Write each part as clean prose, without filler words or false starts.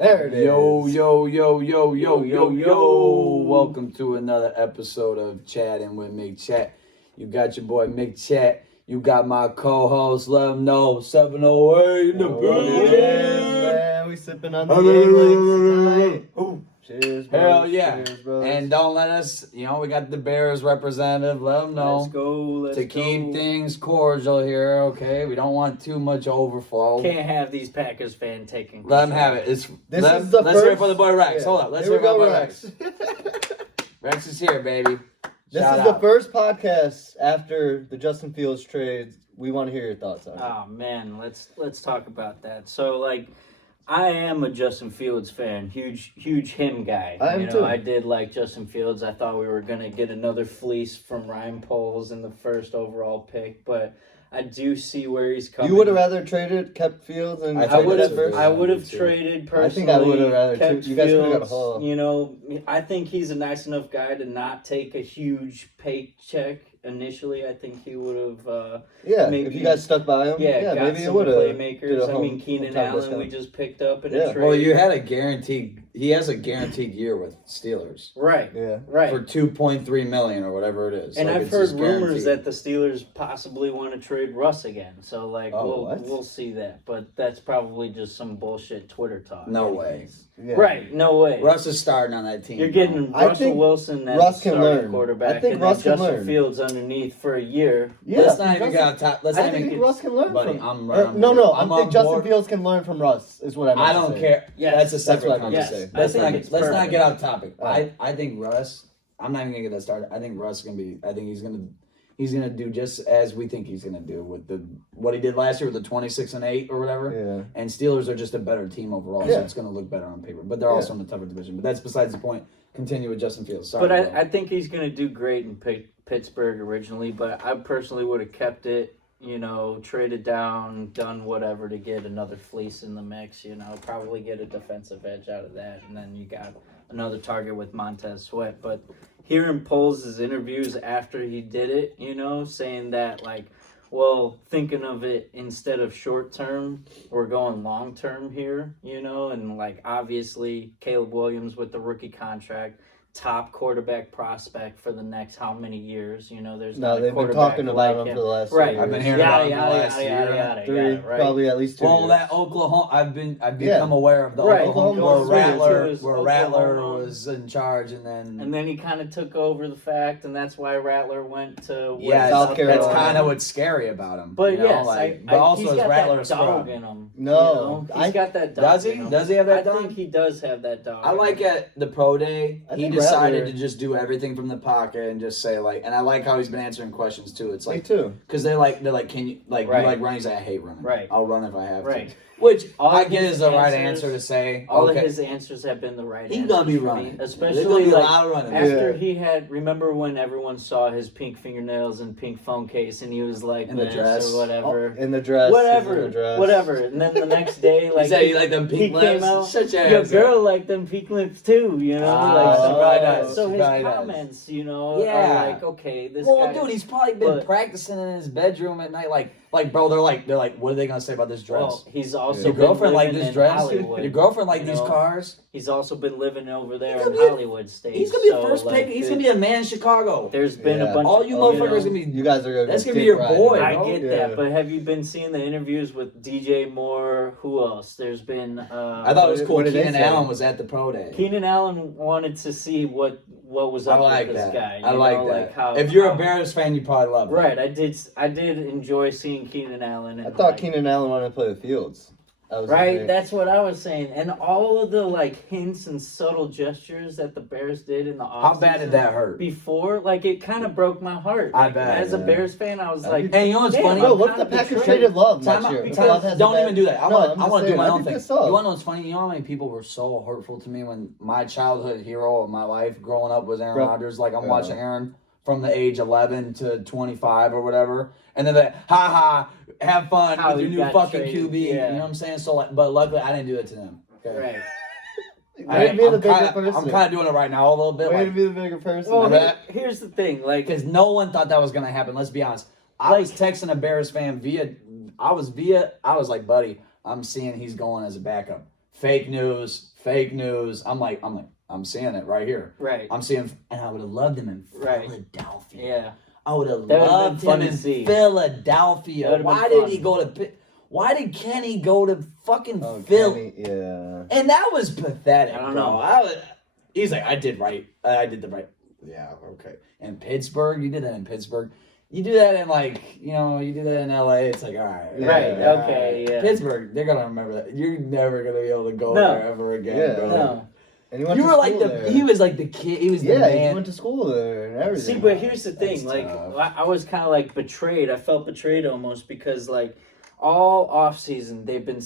There it is. Yo. Welcome to another episode of Chattin with MickChat. You got your boy MickChat. You got my co-host, let him know, 708 in the building. Man, we sipping on the English tonight. Cheers, bro. Hell yeah. Cheers, bros. And don't let us, we got the Bears representative, let them know. Let's go. Keep things cordial here, okay? We don't want too much overflow. Can't have these Packers fans taking Let them have it. Let's hear it for the boy Rex. Yeah. Hold up. Let's Here hear it for we the boy go, Rex. Rex is here, baby. This Shout is the out. first podcast after the Justin Fields trade. We want to hear your thoughts on it. Oh man, let's talk about that. So I am a Justin Fields fan, huge him guy. I am too. I did like Justin Fields. I thought we were gonna get another fleece from Ryan Poles in the first overall pick, but I do see where he's coming. You would have rather kept Fields and I I would have. first? I would have traded personally. I think I would have rather kept too. You guys could have got a Fields. haul. I think he's a nice enough guy to not take a huge paycheck initially. I think he would have. If you guys stuck by him, got maybe some it would have. playmakers. Keenan Allen, we just picked up in a trade. Well, you had a guaranteed. He has a guaranteed year with Steelers right, Yeah. right. for $2.3 million or whatever it is. And Like, I've it's heard just rumors guaranteed. that the Steelers possibly want to trade Russ again. So what? we'll see that, but that's probably just some bullshit Twitter talk. No anyways. Yeah. Right? No way. Russ is starting on that team. You're getting I Russell think Wilson as Russ a can starting learn. quarterback, I think and Russ then can Justin learn. Fields underneath for a year. Yeah, Let's not even get Justin- on top. Let's not I even think get. Russ can learn Buddy, from. I'm I think on Justin board. Fields can learn from Russ. Is what I meant I to don't say. care. Yes. That's a That's separate what I meant to conversation. say. I think it's Let's not perfect. get off topic. Alright. I think Russ. I'm not even gonna get that started. I think Russ is gonna be. I think he's gonna do just as we think he's gonna do with what he did last year with the 26-8 or whatever. Yeah. And Steelers are just a better team overall, so Yeah. it's gonna look better on paper. But they're also in a tougher division. But that's besides the point. Continue with Justin Fields. Sorry, But bro. I think he's going to do great in Pittsburgh originally, but I personally would have kept it, traded down, done whatever to get another fleece in the mix, probably get a defensive edge out of that, and then you got another target with Montez Sweat. But hearing Poles' interviews after he did it, saying that, thinking of it instead of short term, we're going long term here, and obviously Caleb Williams with the rookie contract, top quarterback prospect for the next how many years? There's No, not a they've been quarterback talking about like him for the last right. years. I've been hearing about him for the last Three, yada, right? probably at least 2 Well, years. that Oklahoma, I've become aware of the Right. Oklahoma Oklahoma where Rattler Oklahoma. was in charge, and And then he kind of took over the fact, and that's why Rattler went to South Carolina. that's kind of what's scary about him. But you know, yes, but also he's is got Rattler that a scrub. dog in him. No, he's got that dog. Does he? in him. Does he have that I dog? think he does have that dog. I like at the pro day, I he think decided Rattler- to just do everything from the pocket and just say and I like how he's been answering questions too. It's Me like too. because they're like, can you Right. you like running? He's like, I hate running. Right. I'll run if I have Right. to. Which All I of get his is the right answers- answer to say. All okay, of his answers have been the right he's answers gonna be for me, running. There's gonna especially be a lot of running. after Yeah. he had. Remember when everyone saw his pink fingernails and pink phone case, and he was like In the this dress. or whatever. In the dress. Whatever, he's in the dress. whatever, and then the next day, He said you like them he pink came lips. out. Shut your Your ass up. girl liked them pink lips too, she so probably does. so She his probably does. comments, Yeah. are like, okay, this Well, guy. dude, he's probably been but- practicing in his bedroom at night. Like, bro, they're like, what are they gonna say about this dress? Well, he's also Your been girlfriend like living this in dress? Hollywood. Your girlfriend like you these know? cars? He's also been living over there He's in gonna be- Hollywood State. He's gonna be a so, first pick. He's gonna be a man in Chicago. There's been Yeah. a bunch. All you of, motherfuckers gonna be. You guys are gonna. That's gonna dick be your riding. boy. I bro. get Yeah. that, but have you been seeing the interviews with DJ Moore? Who else? There's been. I thought it was cool. What did they Keenan say? Allen was at the pro day. Keenan Allen wanted to see what was I up like with this that. guy. I you like know, that. Like how, If you're how- a Bears fan, you probably love it. right, I did enjoy seeing Keenan Allen. And I thought Keenan Allen wanted to play with Fields. That was his Right, thing. that's what I was saying, and all of the hints and subtle gestures that the Bears did in the offseason. How bad did that hurt? Before, it kind of broke my heart. I bet, As a yeah. Bears fan, I was That'd like, be- Hey, you know what's damn, funny? Bro, I'm what if the kinda Packers betrayed. traded Love Time next out, year? because If Love has a don't bad- even do that. I No, want I'm to just do saying, my I'd own be thing. pissed off. You want to know what's funny? You know how many people were so hurtful to me when my childhood hero of my life growing up was Aaron Bro. Rodgers? Like, I'm Yeah. watching Aaron from the age 11 to 25 or whatever. And then ha ha, have fun How with your he new got fucking traded, QB. yeah. You know what I'm saying? So, but luckily, I didn't do it to them. Okay? Right. Way to be the I'm bigger kinda, person. I'm kind of doing it right now a little bit. Way to Like, be the bigger person. Well, Remember that? here's the thing, because no one thought that was going to happen. Let's be honest. I was texting a Bears fan I was like, buddy, I'm seeing he's going as a backup. Fake news. fake news. I'm seeing it right here. Right. I'm seeing, and I would have loved him in Right. Philadelphia. Yeah. I would have That would've loved been fun him to in see. Philadelphia. That would've Why been did he fun. go to? Why did Kenny go to fucking Oh, Philly? Kenny, yeah. And that was pathetic. I don't bro. know. He's like, I did right. I did the right. Yeah, okay. And Pittsburgh, you did that in Pittsburgh. You do that in you do that in LA. It's like, all right, Yeah. Right. all Okay. right. Yeah. Pittsburgh, they're gonna remember that. You're never gonna be able to go No. there ever again. Yeah. bro. No. And he went You to were like school the. there. He was like the kid. He was the Yeah, man. he went to school there and everything. See, but here's the thing. That's Like, tough. I was kind of like betrayed. I felt betrayed almost because like all off season they've been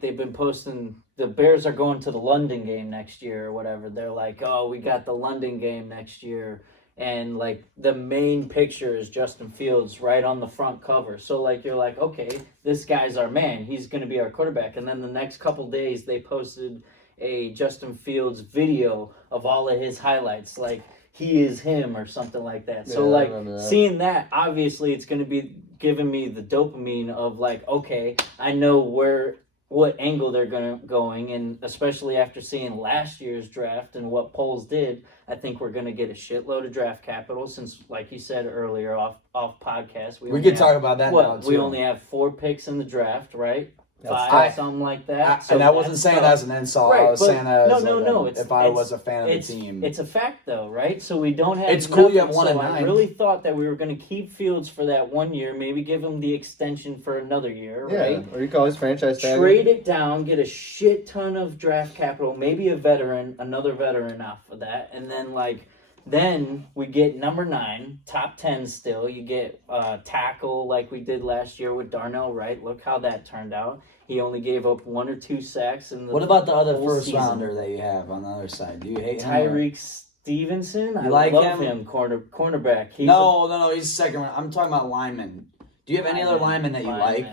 they've been posting the Bears are going to the London game next year or whatever. They're like, oh, we got the London game next year. And like the main picture is Justin Fields right on the front cover. So like you're like, okay, this guy's our man. He's going to be our quarterback. And then the next couple days they posted a Justin Fields video of all of his highlights, like he is him or something like that. So Yeah, I like remember that. seeing that, obviously it's going to be giving me the dopamine of like, okay, I know what angle they're going, and especially after seeing last year's draft and what polls did, I think we're going to get a shitload of draft capital since, like you said earlier off podcast, We could talk about that now too. we only have 4 picks in the draft, right? That's 5, something like that. And I wasn't that's saying tough. that as an insult. Right, I was but saying that as no. if I was a fan of the team. It's a fact, though, right? So we don't have. It's cool you have nothing, 1 so and 9. I really thought that we were going to keep Fields for that 1 year, maybe give him the extension for another year, Yeah, right? or you call his franchise tag. Trade it down, get a shit ton of draft capital, maybe another veteran off of that, and then we get number 9, top 10 still. You get tackle like we did last year with Darnell Wright. Look how that turned out. He only gave up 1 or 2 sacks in the What about the other whole first season. rounder that you have on the other side? Do you hate him? Tyreek Stevenson? I like love him? cornerback. He's No, he's second round. I'm talking about linemen. Do you have any other linemen that you like?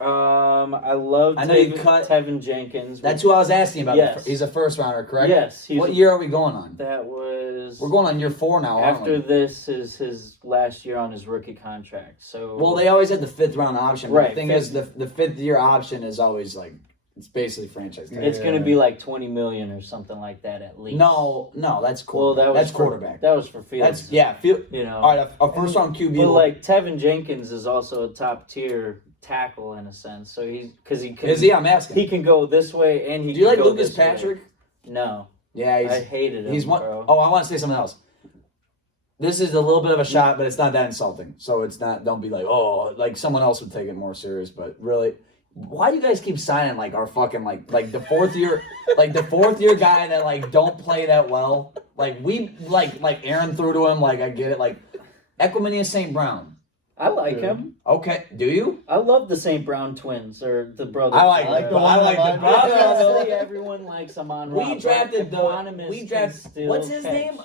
I love I know you cut- Tevin Jenkins. That's who I was asking about. Yes. He's a first rounder, correct? Yes. What year are we going on? That was... We're going on year 4 now, aren't After we? this is his last year on his rookie contract. So Well, they always had the 5th round option. But Right, the thing fifth. is, the 5th year option is always like, it's basically franchise tag. it's going to be like $20 million or something like that at least. No, that's quarterback. Well, that's quarterback. That was for Fields. That's, yeah, Field. You know. All right, a first round QB. But like Tevin Jenkins is also a top tier tackle in a sense. So Is he? I'm asking. He can go this way and he. Do you can like go Lucas this way. Patrick? No, Yeah, I hated him. he's one. Bro. Oh, I want to say something else. This is a little bit of a shot, but it's not that insulting. So it's not. Don't be like, oh, like someone else would take it more serious. But really, why do you guys keep signing like our fucking like the 4th year, like the 4th year guy that like don't play that well? Like we like Aaron threw to him. Like I get it. Like Equimania St. Brown. I like him. Okay, do you? I love the St. Brown twins or the brothers. I like like the the one brothers. Obviously, everyone likes Amon Ra. We drafted Equanimous we can drafted. still What's his catch. name?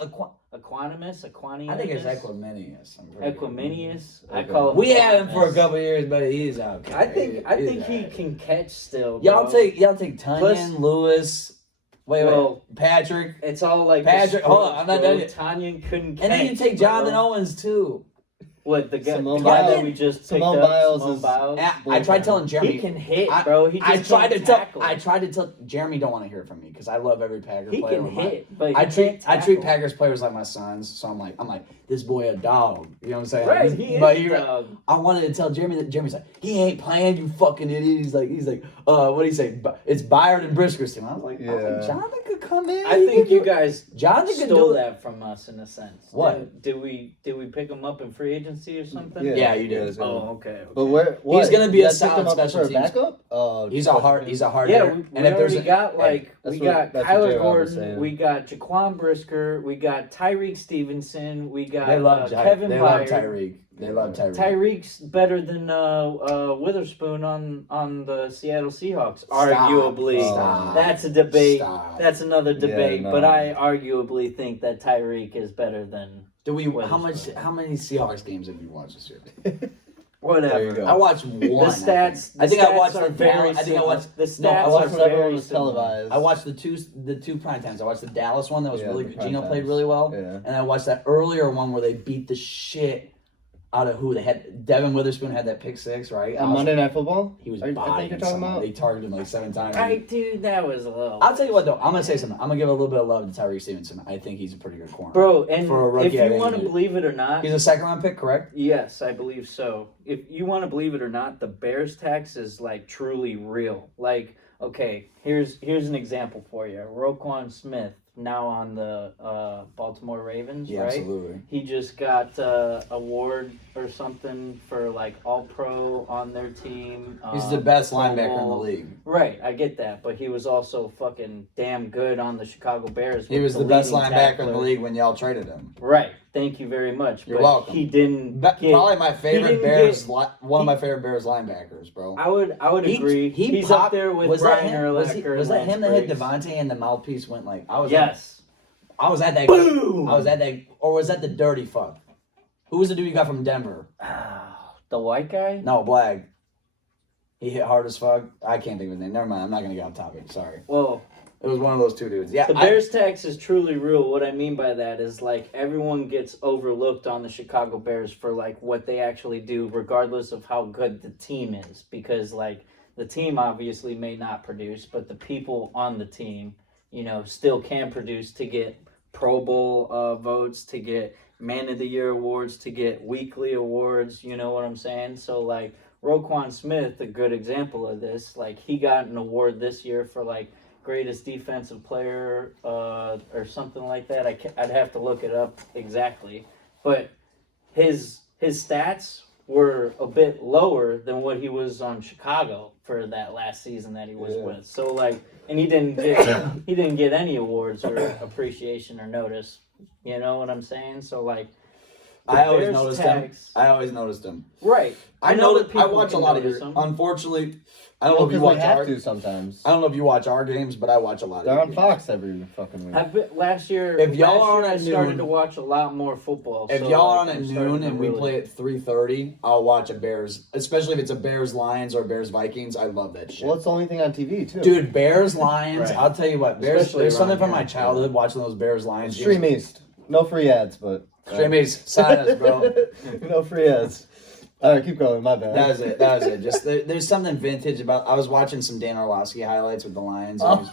Equanimous. I think it's Equiminius. Equiminius. I Okay. call him. We had him for a Equanimous. couple years, but he's okay. I think he alright. can catch still. Y'all bro. take Tunyon, Plus- Lewis. Wait, Well, Patrick, It's all like Patrick- the hold on, I'm not bro. done yet. Tanyan couldn't catch. and then you take bro. Jonathan Owens too. What the guy Simone that Biles. we just picked Simone up? Biles Simone is- Biles. I tried telling Jeremy. He can hit, I- bro. He just I tried to can't tell. tackle. I tried to tell Jeremy. Don't want to hear it from me because I love every Packer He player. can with my- hit, but I he treat can't tackle. Packers players like my sons, so I'm like this boy a dog. You know what I'm saying? Right, he is. But a dog. I wanted to tell Jeremy that Jeremy's like he ain't playing, you fucking idiot. He's like, what do you say? It's Byard and Briskerson. I was like, Yeah. Jonathan could come in. I He think could you do- guys Jonathan could stole do that from us in a sense. What? Did we pick him up in free agency or something? Yeah, you did. Yeah. Oh, okay. But where? What? He's gonna be a You guys picked solid him up special for a teams. backup. Oh, He's a hard Yeah, hitter. we and if there's already got like that's we what- got that's what Kyler J-Rob was Gordon, saying. we got Jaquan Brisker, we got Tyreek Stevenson, we got they love Kevin They love Byard. Tyreek. They love Tyreek. Tyreek's better than Witherspoon on the Seattle Seahawks, Stop. arguably. Stop. That's a debate. Stop. That's another debate. no. But I arguably think that Tyreek is better than Do we? Witherspoon. How many Seahawks games have you watched this year? whatever. There you go. I watched one. The stats. I think I stats watched are the very. Dallas. I think I similar. watched. The stats No, I watched are whatever very was similar. televised. I watched the two prime times. I watched the Dallas one that was Yeah, really the good. prime Gino played times. really well, Yeah. and I watched that earlier one where they beat the shit Out of who they had, Devin Witherspoon had that pick 6, right? On Monday Night Football? He was I think bodying you're talking someone. about? They targeted him like 7 times. Dude, that was a little. I'll tell you what though, I'm gonna say something. I'm gonna give a little bit of love to Tyreek Stevenson. I think he's a pretty good corner, Bro, and for a rookie, if you want to believe it or not, he's a 2nd-round pick, correct? yes, I believe so. If you want to believe it or not, the Bears tax is like truly real. Like, okay, here's an example for you. Roquan Smith, now on the Baltimore Ravens, Yeah, right? absolutely. He just got award or something for like All-Pro on their team. He's the best Pro linebacker in the Bowl. league. Right, I get that, but he was also fucking damn good on the Chicago Bears. He with was the best leading linebacker in the tackler. league when y'all traded him. Right, thank you very much. You're but welcome. He didn't. Probably my favorite didn't Bears, get- one of my favorite Bears linebackers, bro. I would agree. He's popped- up there with was that Brian him? Urlacher. Was that and him that Lance hit Briggs. Devontae and the mouthpiece went like Yes. I was at that. Boom! I was at that, or was that the dirty fuck? Who was the dude you got from Denver? The white guy? No, black. He hit hard as fuck. I can't think of his name. Never mind. I'm not gonna get off topic. Sorry. Well, It was one of those 2 dudes. Yeah. the Bears tax is truly real. What I mean by that is like everyone gets overlooked on the Chicago Bears for like what they actually do, regardless of how good the team is. Because like the team obviously may not produce, but the people on the team, you know, still can produce to get Pro Bowl votes, to get Man of the Year awards, to get weekly awards. You know what I'm saying? So like Roquan Smith, a good example of this. Like he got an award this year for like greatest defensive player or something like that. I'd have to look it up exactly, but his stats were a bit lower than what he was on Chicago for that last season that he was with. So like, and he didn't get any awards or appreciation or notice. You know what I'm saying? So like, I always Bears noticed tax- him. I always noticed him. Right. I know that that I watch a can lot of notice your. him. Unfortunately, I don't know if you Because watch they have our. to sometimes. I don't know if you watch our games, but I watch a lot of. They're your on games. Fox every fucking week. Last year, If y'all are on I at started noon- to watch a lot more football. If so, y'all are like, on I'm at starting noon to and we really- play at 3:30, I'll watch a Bears, especially if it's a Bears Lions or Bears Vikings. I love that shit. Well, it's the only thing on TV, too. Dude, Bears Lions. Right. I'll tell you what, Bears. Especially There's something around from my here. childhood watching those Bears Lions. Stream East. No free ads, but... Stream East. Sign us, bro. No free ads. All right, keep going. My bad. That was it. That was it. Just there's something vintage about. I was watching some Dan Orlovsky highlights with the Lions. And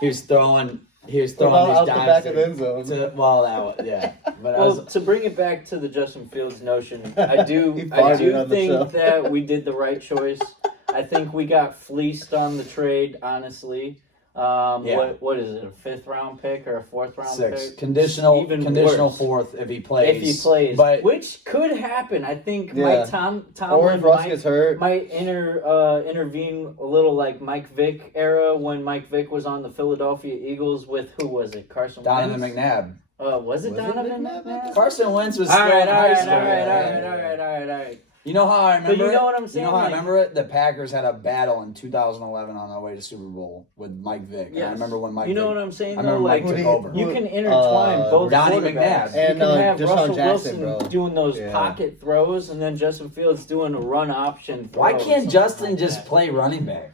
he was throwing. He was throwing out these the back dives of the end zone. well, that was, yeah. But I Well, was. to bring it back to the Justin Fields notion, I do He farted on the show. think that we did the right choice. I think we got fleeced on the trade, honestly. Yeah. What is it, a 5th round pick or a 4th round 6 pick? conditional Even worse. 4th if he plays. If he plays, but which could happen. I think Yeah. Mike Tom Or if Russ gets hurt. might intervene a little like Mike Vick era when Mike Vick was on the Philadelphia Eagles with who was it? Carson Donovan Wentz? McNabb. Was it Was it Donovan McNabb? McNabb? Carson Wentz was All still right, in all high right, school. all right, all man. right, all right, all right, all right. You know how I remember But you it? know what I'm saying? You know how I Like- remember it? The Packers had a battle in 2011 on their way to Super Bowl with Mike Vick. And I Yes. remember when Mike You know Vick, what I'm saying? I Though, remember Mike like took over. you can intertwine both Donnie quarterbacks. McNabb. You And, can have Deshaun Russell Jackson, Wilson bro. doing those Yeah. pocket throws, and then Justin Fields doing a run option. Throw Why or can't something Justin like just that. play running back?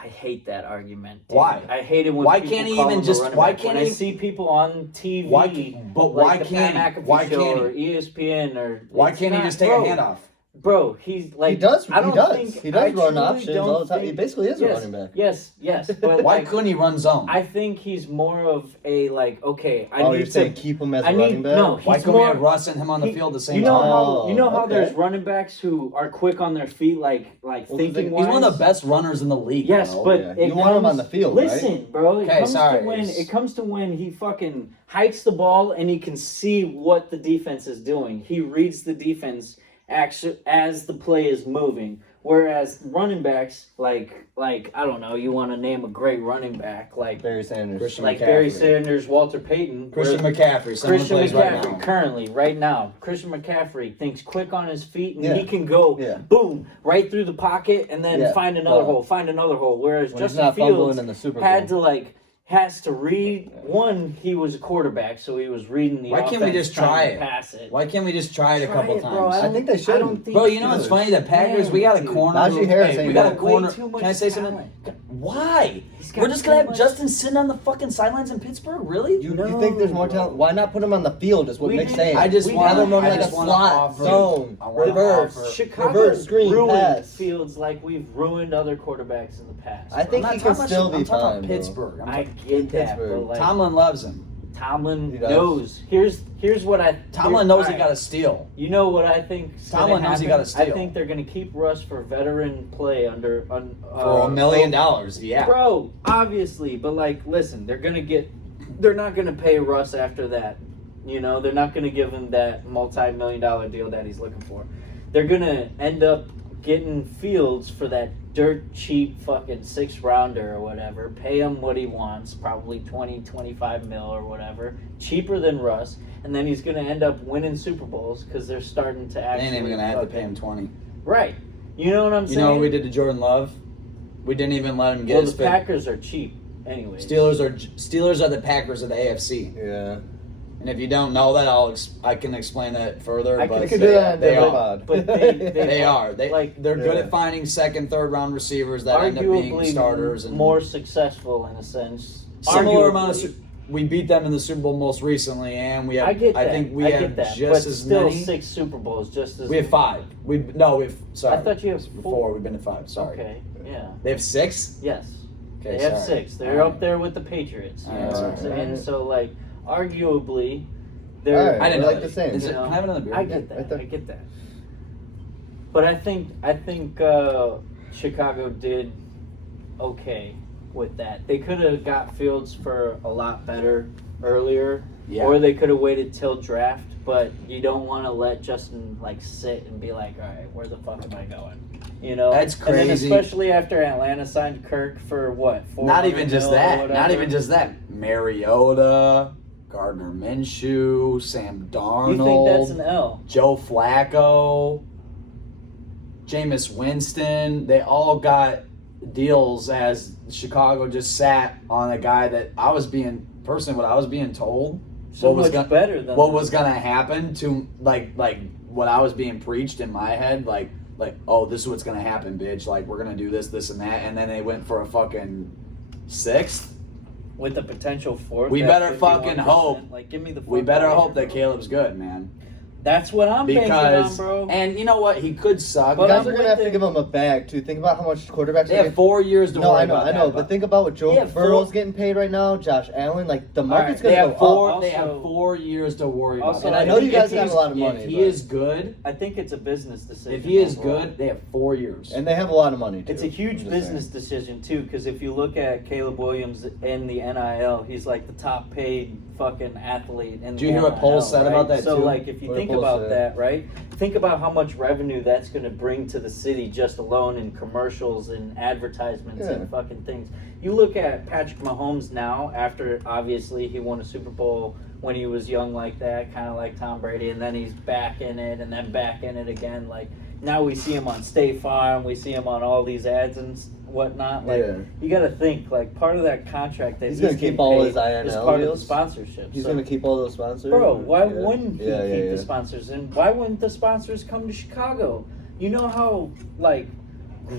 I hate that argument. Dude. Why? I hate it when Why people can't he call even him a just- running why back. can't when he- I see people on TV? Why can't- but like why the can't Pat he- McAfee why show can't or he? ESPN or Why it's can't he not- just take bro, a handoff? Bro, he's like He does. I don't He does. think He does I run truly options don't all the time. He think- basically is a yes, running back. Yes, but Why like, couldn't he run zone? I think he's more of a like okay. I Oh, need you're to saying keep him as I a need running back? no. Why He's couldn't we more, have Russ and him on the field at the same you know time? how okay. there's running backs who are quick on their feet, like Well, thinking. He's one of the best runners in the league. Yes, bro. but Yeah. it You want him comes- on the field, right? Listen, bro. It Okay, comes sorry. to when he fucking hikes the ball and he can see what the defense is doing. He reads the defense as the play is moving. Whereas running backs, like I don't know, you want to name a great running back like Barry Sanders. Christian like McCaffrey. Barry Sanders, Walter Payton, Christian where- McCaffrey. Someone Christian plays McCaffrey right now. currently, right now. Christian McCaffrey thinks quick on his feet and Yeah. he can go Yeah. boom right through the pocket and then Yeah. find another Well, hole. Whereas When he's Justin not fumbling Fields in the Super had Bowl. to has to read. One, he was a quarterback, so he was reading the Why offense. can't we just trying try to it? Pass it. Why can't we just try it a Try couple it, bro. times? I think they should. I don't think Bro, you know he what's should. funny? The Packers, we got a Dude, corner. Najee Harris Hey, ain't we got a bad. corner. Way too much Can I say something? talent. Why? We're just gonna have Justin sitting on the fucking sidelines in Pittsburgh? Really? You think there's more talent? Why not put him on the field? Is what Mick's saying. I just want them run I like a just wanna slot offer- zone, I wanna reverse, offer- Chicago reverse screen ruined pass. Fields like we've ruined other quarterbacks in the past. I think I'm he not can talking still about- be I'm talking fine. about bro. Pittsburgh. I get that, but Pittsburgh. like Tomlin loves him. Tomlin He does. knows. Here's what I. Tomlin knows he alright. got to steal. You know what I think? Tomlin knows he gotta steal. I think they're gonna keep Russ for veteran play for For $1 million, yeah. Bro, obviously, but like, listen, they're not gonna pay Russ after that. You know, they're not gonna give him that multi-million-dollar deal that he's looking for. They're gonna end up getting Fields for that dirt cheap fucking 6th rounder or whatever. Pay him what he wants, probably 20, 25 mil or whatever, cheaper than Russ, and then he's gonna end up winning Super Bowls because they're starting to They actually. ain't even gonna have to pay him 20. Right. You know what I'm saying? You know what we did to Jordan Love? We didn't even let him get Well, his the pick. Packers are cheap, anyway. Steelers are the Packers of the AFC. Yeah. And if you don't know that, I can explain that further. I but We could do that in they the are. pod. But They are. They're good Yeah. at finding second, third round receivers that end up being arguably starters and more successful in a sense. similar amount of. Arguably. We beat them in the Super Bowl most recently, and we have. I get that. think we I have get that. just but as still many. 6 Super Bowls, just as We have 5. We've sorry. I thought you have 4. We've been to 5. Sorry. Okay, yeah. They have 6. Yes. Okay, They have sorry. 6. They're All up there with the Patriots. You know Alright, what I'm sorry. saying? So like, arguably, All they're. right. I didn't We're know like that. the same. Is it, You know, can I have another beer? I get right that. there. I get that. But I think Chicago did okay with that. They could have got Fields for a lot better earlier, Yeah. or they could have waited till draft. But you don't want to let Justin like sit and be like, all right, where the fuck am I going? You know, That's And then crazy. especially after Atlanta signed Kirk for what? Not even 400 just mil or that. Not whatever? even just that. Mariota, Gardner Minshew, Sam Darnold. You think that's an L? Joe Flacco, Jameis Winston, they all got deals as Chicago just sat on a guy that what I was being told So what was much gonna- better than what was gonna happen to like what I was being preached in my head, like, oh, this is what's gonna happen, bitch, like we're gonna do this and that, and then they went for a fucking 6th. with the potential 4th. We at better 51%. fucking hope. Like, give me the. We fuck better out of hope here, that bro. Caleb's good, man. That's what I'm banking on, Because bro. and you know what, he could suck. You But guys I'm are gonna with have to it. give him a bag too. Think about how much quarterbacks They are have getting. 4 years to No, worry I know, about I know, that, but think about what Joe Yeah, Burrow's getting paid right now. Josh Allen, like the market's Alright, gonna they go have up. they have Also- 4 years to worry about. Also, And I know think you guys if got a he's- lot of money, If he but- is good, I think it's a business decision. if he is overall. good, they have 4 years. And they have a lot of money too. It's a huge I'm just business saying. decision too, because if you look at Caleb Williams in the NIL, he's like the top paid fucking athlete in Did the you hear what NIL, Poles said right? about that, So too? like, if you What think did Poles about say? that, right? Think about how much revenue that's going to bring to the city just alone in commercials and advertisements Yeah. and fucking things. You look at Patrick Mahomes now, after obviously he won a Super Bowl when he was young like that, kind of like Tom Brady, and then he's back in it and then back in it again. Like, now we see him on State Farm, we see him on all these ads and whatnot. Like, Yeah. you got to think, like, part of that contract that He's he's, gonna getting keep all paid his INL is part deals? of the sponsorship. He's So- gonna keep all those sponsors. Bro, why Yeah. wouldn't he Yeah, keep yeah. the sponsors? And why wouldn't the sponsors come to Chicago? You know how, like,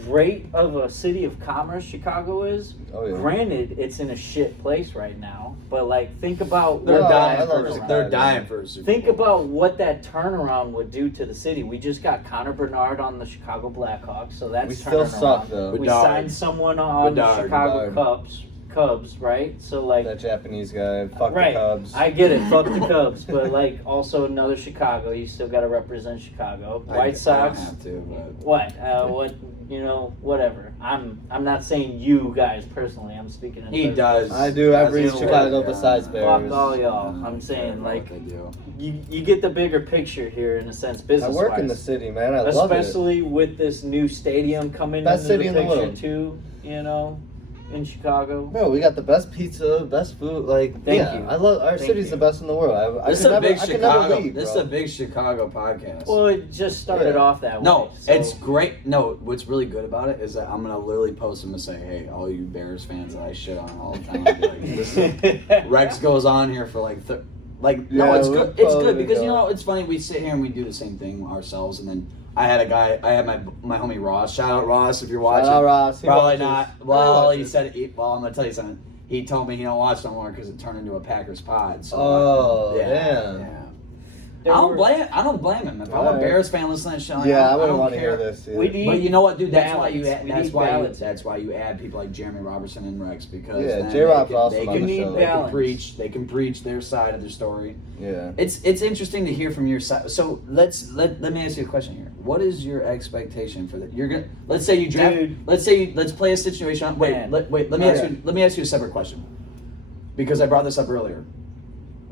great of a city of commerce Chicago is? Oh, yeah. Granted, it's in a shit place right now, but, like, think about They're No, I dying love for Chicago. they're dying for a Super Think Bowl. about what that turnaround would do to the city. We just got Connor Bernard on the Chicago Blackhawks, so that's We still turning suck around. though. We Bedard. signed someone on Bedard. Chicago Bedard. Cubs, right? So, like, That Japanese guy. Fuck right. the Cubs. I get it, fuck the Cubs, but like also another Chicago. You still got to represent Chicago. I White Sox. don't have to, but What? Whatever. I'm not saying you guys personally. I'm speaking. In he third does. I do every That's Chicago yeah. besides Bears. Fuck all y'all. I don't I'm care saying, about like, what they do. you get the bigger picture here in a sense, I business. work in the city, man. I love it. especially with this new stadium coming Best into city the in the picture world. too. In Chicago. Bro, we got the best pizza, best food. Like, Thank yeah, you. I love our Thank city's you. the best in the world. I This is could a never, big I could never Chicago. leave, This is bro. a big Chicago podcast. Well, it just started Yeah. off that way. No, so- it's great. No, what's really good about it is that I'm gonna literally post them and say, "Hey, all you Bears fans that I shit on all the time, I'll be like, this is, Rex goes on here for no, Yeah, it's we'll good. It's probably good because go. it's funny. We sit here and we do the same thing ourselves, and then I had my homie Ross. Shout out Ross if you're watching. Shout out Ross. He Probably watches. not. Well, he said. Well, I'm gonna tell you something. He told me he don't watch no more because it turned into a Packers pod. So, damn. Yeah. I don't blame him. If I'm a Bears fan listening to that shit, I I wouldn't don't want to care. hear this. We need But you know what, dude? That's balance. why you add people like Jeremy Robertson and Rex because then J-Rob's they awesome can, on the need show. balance. They can preach their side of the story. Yeah. It's interesting to hear from your side. So let me ask you a question here. What is your expectation for that? You're gonna let's say you draft. Dude. Let's play a situation. Man. Let me ask you a separate question because I brought this up earlier.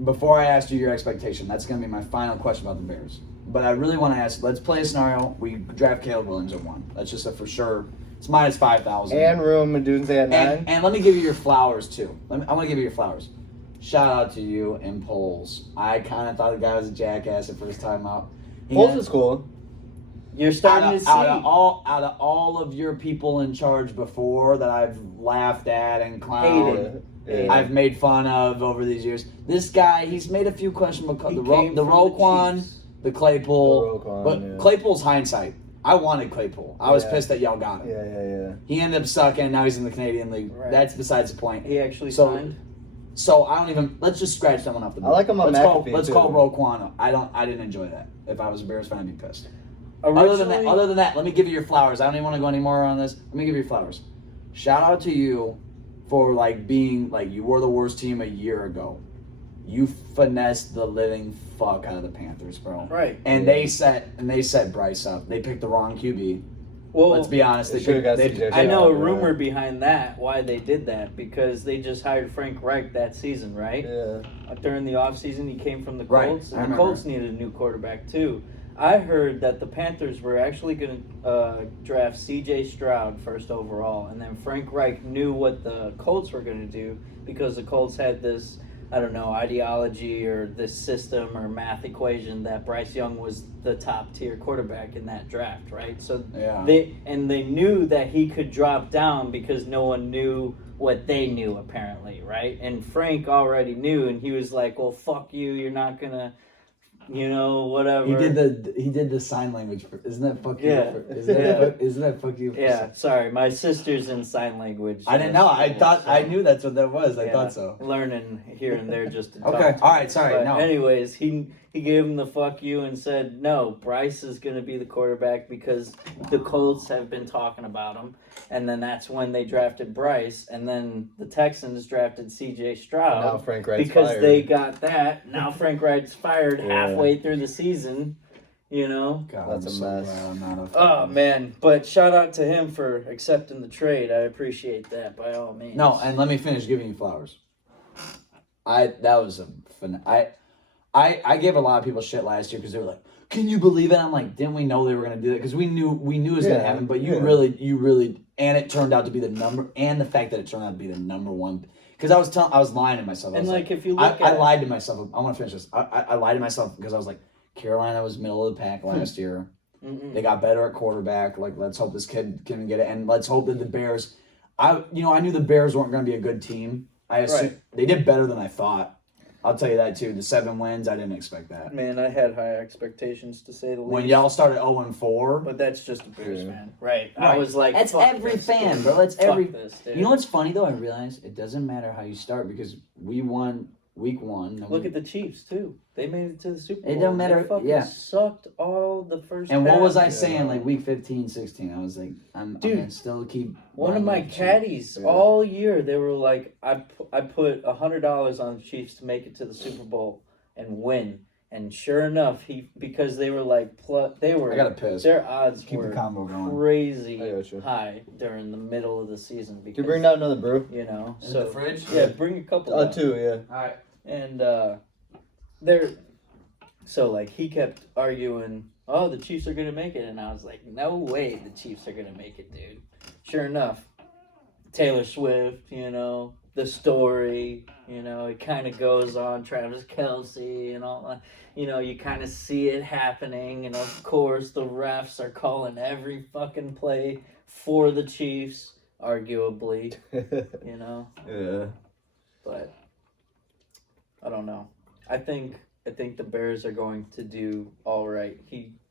Before I asked you your expectation, that's going to be my final question about the Bears. But I really want to ask, let's play a scenario. We draft Caleb Williams at 1. That's just a for sure. It's minus 5,000. And room and Doomsday at 9. And let me give you your flowers, too. I want to give you your flowers. Shout out to you and Poles. I kind of thought the guy was a jackass the first time out. Poles is cool. You're starting to see. Out of all of your people in charge before that I've laughed at and clowned. Hated. Yeah. I've made fun of over these years. This guy, he's made a few questionable calls. The Roquan, the Claypool. But Claypool's hindsight. I wanted Claypool. I was pissed that y'all got him. Yeah. He ended up sucking. Now he's in the Canadian League. Right. That's besides the point. He actually signed. So I don't even. Let's just scratch someone off the board. I like him on McAfee, Let's too. call Roquan. I didn't enjoy that. If I was a Bears fan, I'd be pissed. Originally, Other than that, let me give you your flowers. I don't even want to go any more on this. Let me give you your flowers. Shout out to you for being you were the worst team a year ago. You finessed the living fuck out of the Panthers, bro. Right. And they set Bryce up. They picked the wrong QB. Well, let's be honest. I know a rumor behind that, why they did that, because they just hired Frank Reich that season, right? Yeah. During the offseason, he came from the Right, Colts, I and the remember. Colts needed a new quarterback, too. I heard that the Panthers were actually going to draft C.J. Stroud first overall, and then Frank Reich knew what the Colts were going to do because the Colts had this, I don't know, ideology or this system or math equation that Bryce Young was the top tier quarterback in that draft, right? So they knew that he could drop down because no one knew what they knew apparently, right? And Frank already knew, and he was like, "Well, fuck you, you're not gonna." Whatever. He did the sign language. Isn't that fuck you? Yeah. Isn't that fuck you? Yeah, sorry, my sister's in sign language. I didn't know. I knew that's what that was. I thought so. Learning here and there just to talk Okay. to All him. right. Sorry. But No. anyways, he gave him the fuck you and said, no, Bryce is going to be the quarterback because the Colts have been talking about him. And then that's when they drafted Bryce. And then the Texans drafted C.J. Stroud. Now Frank Reich's because fired. they got that. Now Frank Reich's fired halfway through the season. God, That's a mess. Oh, man. But shout out to him for accepting the trade. I appreciate that by all means. No, and let me finish giving you flowers. I gave a lot of people shit last year because they were like, "Can you believe it?" I'm like, "Didn't we know they were gonna do that?" Because we knew it was gonna happen. But you really, and it turned out to be the number, and the fact that it turned out to be the number one. Because I was lying to myself. And if you look I lied to myself. I want to finish this. I lied to myself because I was like, Carolina was middle of the pack last year. They got better at quarterback. Let's hope this kid can get it, and let's hope that the Bears. I knew the Bears weren't going to be a good team. I assumed they did better than I thought. I'll tell you that too. The 7 wins, I didn't expect that. Man, I had high expectations to say the least. When y'all started 0-4, But that's just a Bears fan. Right. I was like, that's fuck every this, fan, dude. bro. That's Fuck every. this, dude. You know what's funny though? I realized it doesn't matter how you start because we won week 1. Look at the Chiefs too. They made it to the Super Bowl. It don't matter. They fucking sucked all the first. And what half. was I saying? Week 15, 16. I was like, I'm gonna still keep. One of my caddies all year, they were like, I put $100 on the Chiefs to make it to the Super Bowl and win. And sure enough, because they were like, I gotta piss. Their odds Keep were the combo going. crazy I gotcha. high during the middle of the season. Because, Did you bring down another brew? In so the fridge? yeah, bring a couple. Down. 2, yeah. All right. And he kept arguing, oh, the Chiefs are going to make it. And I was like, no way the Chiefs are going to make it, dude. Sure enough, Taylor Swift, the story, it kind of goes on, Travis Kelce and all that. You kind of see it happening. And of course, the refs are calling every fucking play for the Chiefs, arguably, Yeah. But I don't know. I think the Bears are going to do all right.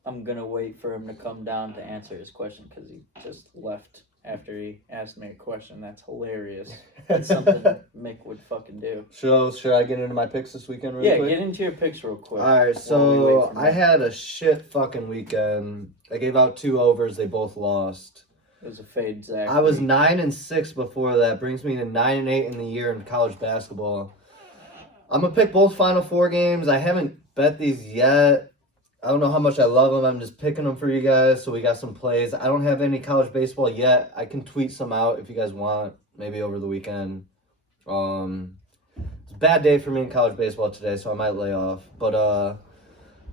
I'm gonna wait for him to come down to answer his question because he just left after he asked me a question. That's hilarious. That's something Mick would fucking do. Should I get into my picks this weekend real quick? Yeah, get into your picks real quick. All right, so I had a shit fucking weekend. I gave out 2 overs. They both lost. It was a fade, Zach. I was 9-6 before that. Brings me to 9-8 in the year in college basketball. I'm gonna pick both Final Four games. I haven't bet these yet. I don't know how much I love them. I'm just picking them for you guys, so we got some plays. I don't have any college baseball yet. I can tweet some out if you guys want, maybe over the weekend. It's a bad day for me in college baseball today, so I might lay off. But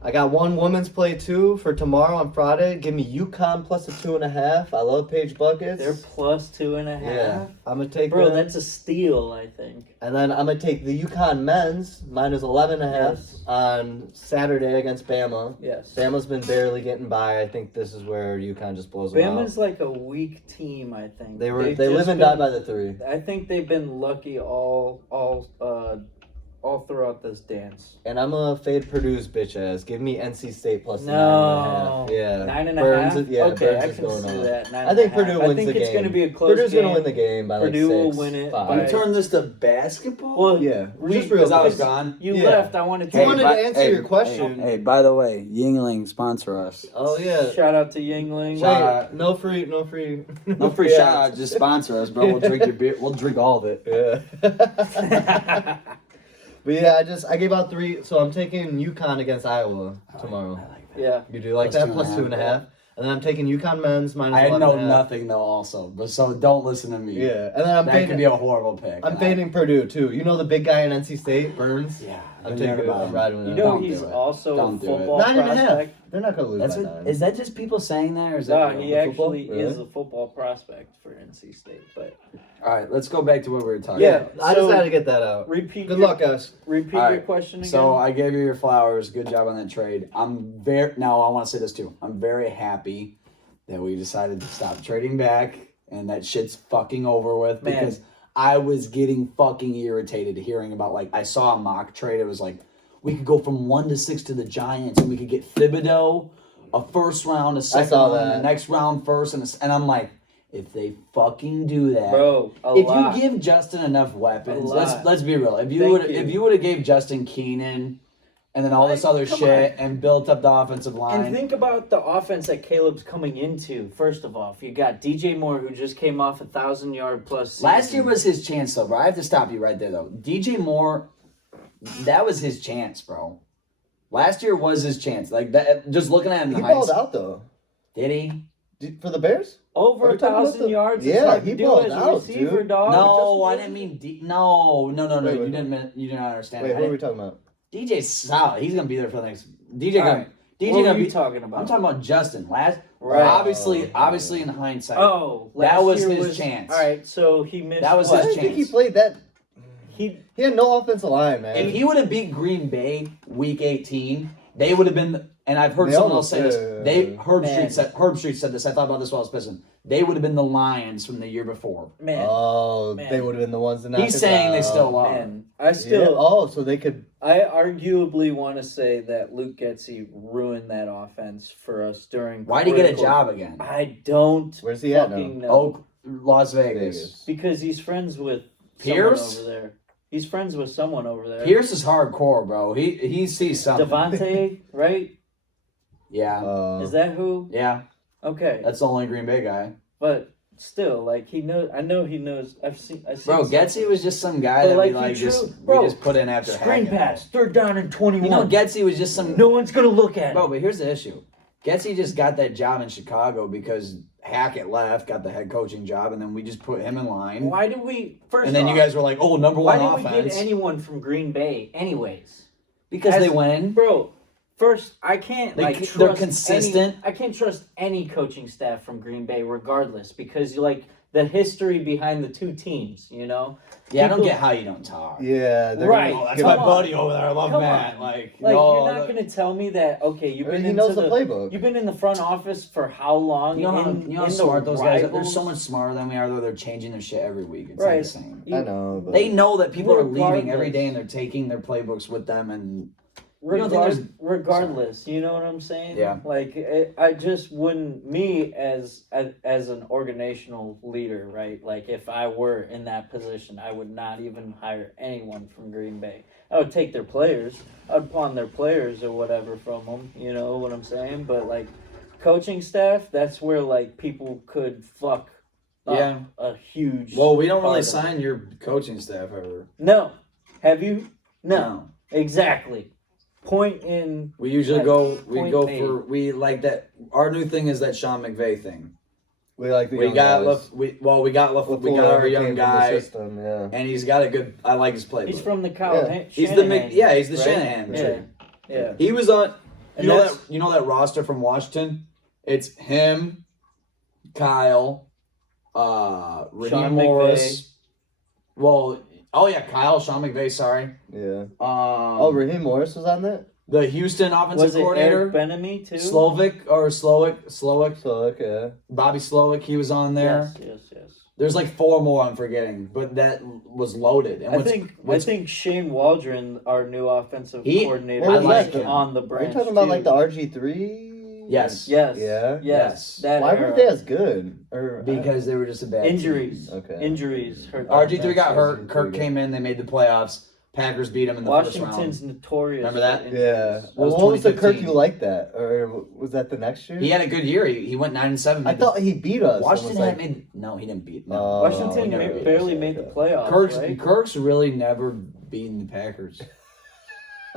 I got one women's play too for tomorrow on Friday. Give me UConn plus a 2.5. I love Paige Buckets. They're plus 2.5. Yeah, I'm gonna take Bro, them. that's a steal, I think. And then I'm gonna take the UConn men's minus 11.5 Yes. on Saturday against Bama. Yes. Bama's been barely getting by. I think this is where UConn just blows them out. Bama's like a weak team, I think. They They've live just and die been- by the 3. I think they've been lucky all throughout this dance. And I'm gonna fade Purdue's bitch ass. Give me NC State plus No. 9.5. Yeah. 9.5? Burns is- yeah, okay, Burns I is can going see on. that. I think 9.5. Purdue wins I think the it's game. going to be a close Purdue's game. gonna win the game by Purdue like will 6, win it 5. by- You turned this to basketball? Well, Yeah, we- just real Because I was quick. gone. You Yeah. left. I wanted to. He wanted to answer your Hey, question. hey, by the way, Yingling sponsor us. Oh yeah. Shout out to Yingling. Shout Hey, out. no free. No free Yeah. shout out, just sponsor us, bro. We'll drink your beer. We'll drink all of it. Yeah. But yeah, I gave out 3, so I'm taking UConn against Iowa tomorrow. I like that. Yeah. You do like Plus that? Plus 2.5, 2.5. And then I'm taking UConn men's minus I 11.5. know nothing though, also, but so don't listen to me. Yeah, and then I'm That could fading. be a horrible pick. I'm fading Purdue too. You know the big guy in NC State, Burns. Yeah, I'm I've taking heard it. about I'm him. riding with You him. know Don't he's do it. also Don't a do it. football 9.5. prospect. They're not gonna lose That's by what, 9. is that just people saying that, or is No, that he real? football? actually Really? is a football prospect for NC State. But All right, let's go back to what we were talking Yeah. about. I just So- had to get that out. repeat. Good your, luck, guys. Repeat All your right, question again. So I gave you your flowers. Good job on that trade. Now I want to say this too. I'm very happy that we decided to stop trading back and that shit's fucking over with, Man. because I was getting fucking irritated hearing about, like, I saw a mock trade. It was like we could go from 1 to 6 to the Giants and we could get Thibodeau, a first round, a second saw round, that. the next round first, and I'm like, if they fucking do that, Bro, if lot. you give Justin enough weapons, A let's lot. be real. If you Thank would you. have gave Justin Keenan and then all this other come shit and built up the offensive line. And think about the offense that Caleb's coming into. First of all, you got DJ Moore, who just came off 1,000-yard plus season. Last year was his chance, though, bro. I have to stop you right there, though. DJ Moore, that was his chance, bro. Last year was his chance. Like that. Just looking at him, He in balled hindsight- out though. Did he? For the Bears? over Are we talking about 1,000 the- yards. Yeah, it's hard he to do balled as a out, receiver, dude. dog. No, I Justin didn't Fields. mean. No. Wait, You wait. didn't. You didn't understand. Wait, it. what are we talking about? DJ's solid. He's gonna be there for the next. DJ All gonna. right. DJ What gonna are you be. talking about? I'm talking about Justin. Right. Obviously, in hindsight. Oh, That last was year his chance. All right, so he missed. That was what? I his didn't think he chance. played that. He He had no offensive line, man. If he would have beat Green Bay week 18, they would have been. And I've heard They someone else almost- say yeah. this. Herb Man. Street said this. I thought about this while I was pissing. They would have been the Lions from the year before. man, Oh, Man. they would have been the ones to knock He's us saying they out. still are. man. I Yeah. still, Oh, so they could. I arguably want to say that Luke Getsy ruined that offense for us during. Why'd he get a critical- job again? I don't. Where's he at now? fucking know. Oak, Las Vegas. Because he's friends with Pierce? someone over there. He's friends with someone over there. Pierce is hardcore, bro. He sees something. Devontae, right? Yeah. Is that who? Yeah. Okay, That's the only Green Bay guy. but still, like he knows. I know he knows. I've seen. Bro, Getsy was just some guy But, that we like, he we bro, just put in after screen Hackett. pass, 3rd down and 21. You know, Getsy was just some. no one's gonna look at Bro, it. but here's the issue. Getsy just got that job in Chicago because Hackett left, got the head coaching job, and then we just put him in line. Why did we first? And then you off, guys were like, "Oh, number Why one didn't we offense," get anyone from Green Bay, anyways? because As- they win. Bro, first I can't They- like they're trust consistent. I can't trust any coaching staff from Green Bay, regardless, because you like the history behind the two teams. You know, Yeah, I don't people- get how you don't talk. Yeah, they're Right. gonna Oh, that's give my up- Come on. buddy over there. I love Come Matt. on. Like, like no, you're not gonna tell me that. Okay, you've been He into knows the playbook. You've been in the front office for how long? you know how, in, you know how in the smart those guys are. They're rivals? so much smarter than we are, though. They're changing their shit every week. It's Right. insane. I know, but They know that people are leaving every Regardless. day and they're taking their playbooks with them, and don't think there's- regardless, you know what I'm saying? Yeah. Like I just wouldn't. Me as an organizational leader, right? Like if I were in that position, I would not even hire anyone from Green Bay. I would take their players. I'd pawn their players or whatever from them. You know what I'm saying? But like coaching staff, that's where like people could fuck up Yeah. a huge. Well, we don't really part of it. sign your coaching staff ever. No. Have you? No. Exactly. Point in. We usually Like, go. We point go made. for. We like that. Our new thing is that Sean McVay thing. We like the We young got guys. we got our young guy, System, yeah. and he's got a good. I like his playbook. He's from the Kyle. Yeah. He's the Shanahan, he's the right? Shanahan. Yeah. Yeah. He was on. And You know that's- that roster from Washington. It's him, Kyle, Raheem Sean Morris. Well, Kyle, Sean McVay. Sorry. Yeah. Raheem Morris was on that? The Houston offensive Was it coordinator, Eric Bieniemy too? Slovic, So, okay. Bobby Slovic. He was on there. Yes. There's like 4 more I'm forgetting, but that was loaded. And I think Shane Waldron, our new offensive coordinator, I is like him. on the Are you branch. talking about too. like the RG3? Yes. Yes. Yeah? Yes. That Why era. weren't they as good? Or Because they were just a bad injuries? team. Okay. Injuries hurt. RG3 got That's hurt. Kirk pretty came in. They made the playoffs. Packers beat them in the first Washington's round. notorious. Remember that? for injuries. Yeah. was Well, what was the Kirk 2015. you liked that? Or was that the next year? He had a good year. He went 9-7. I thought he beat us. Washington Almost had made. No, he didn't beat. No. Oh, Washington he never beat barely us, made the okay. playoffs. right? Kirk's really never beaten the Packers.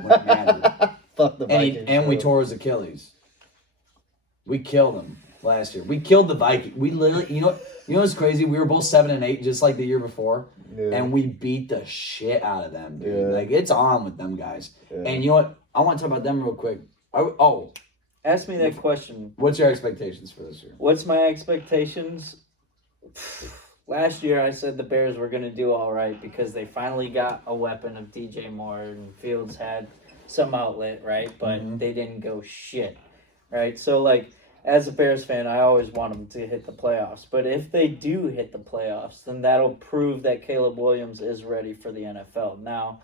When it mattered. Fuck the and Vikings. we tore his Achilles. We killed him last year. We killed the Vikings. We literally, you know what's crazy? We were both 7-8, just like the year before, Yeah. and we beat the shit out of them, dude. Yeah. Like it's on with them guys. Yeah. And you know what? I want to talk about them real quick. Ask me that question. What's your expectations for this year? What's my expectations? Last year, I said the Bears were going to do all right because they finally got a weapon of DJ Moore and Fields had some outlet, right? But they didn't go shit, right? So, like, as a Bears fan, I always want them to hit the playoffs. But if they do hit the playoffs, then that'll prove that Caleb Williams is ready for the NFL. Now,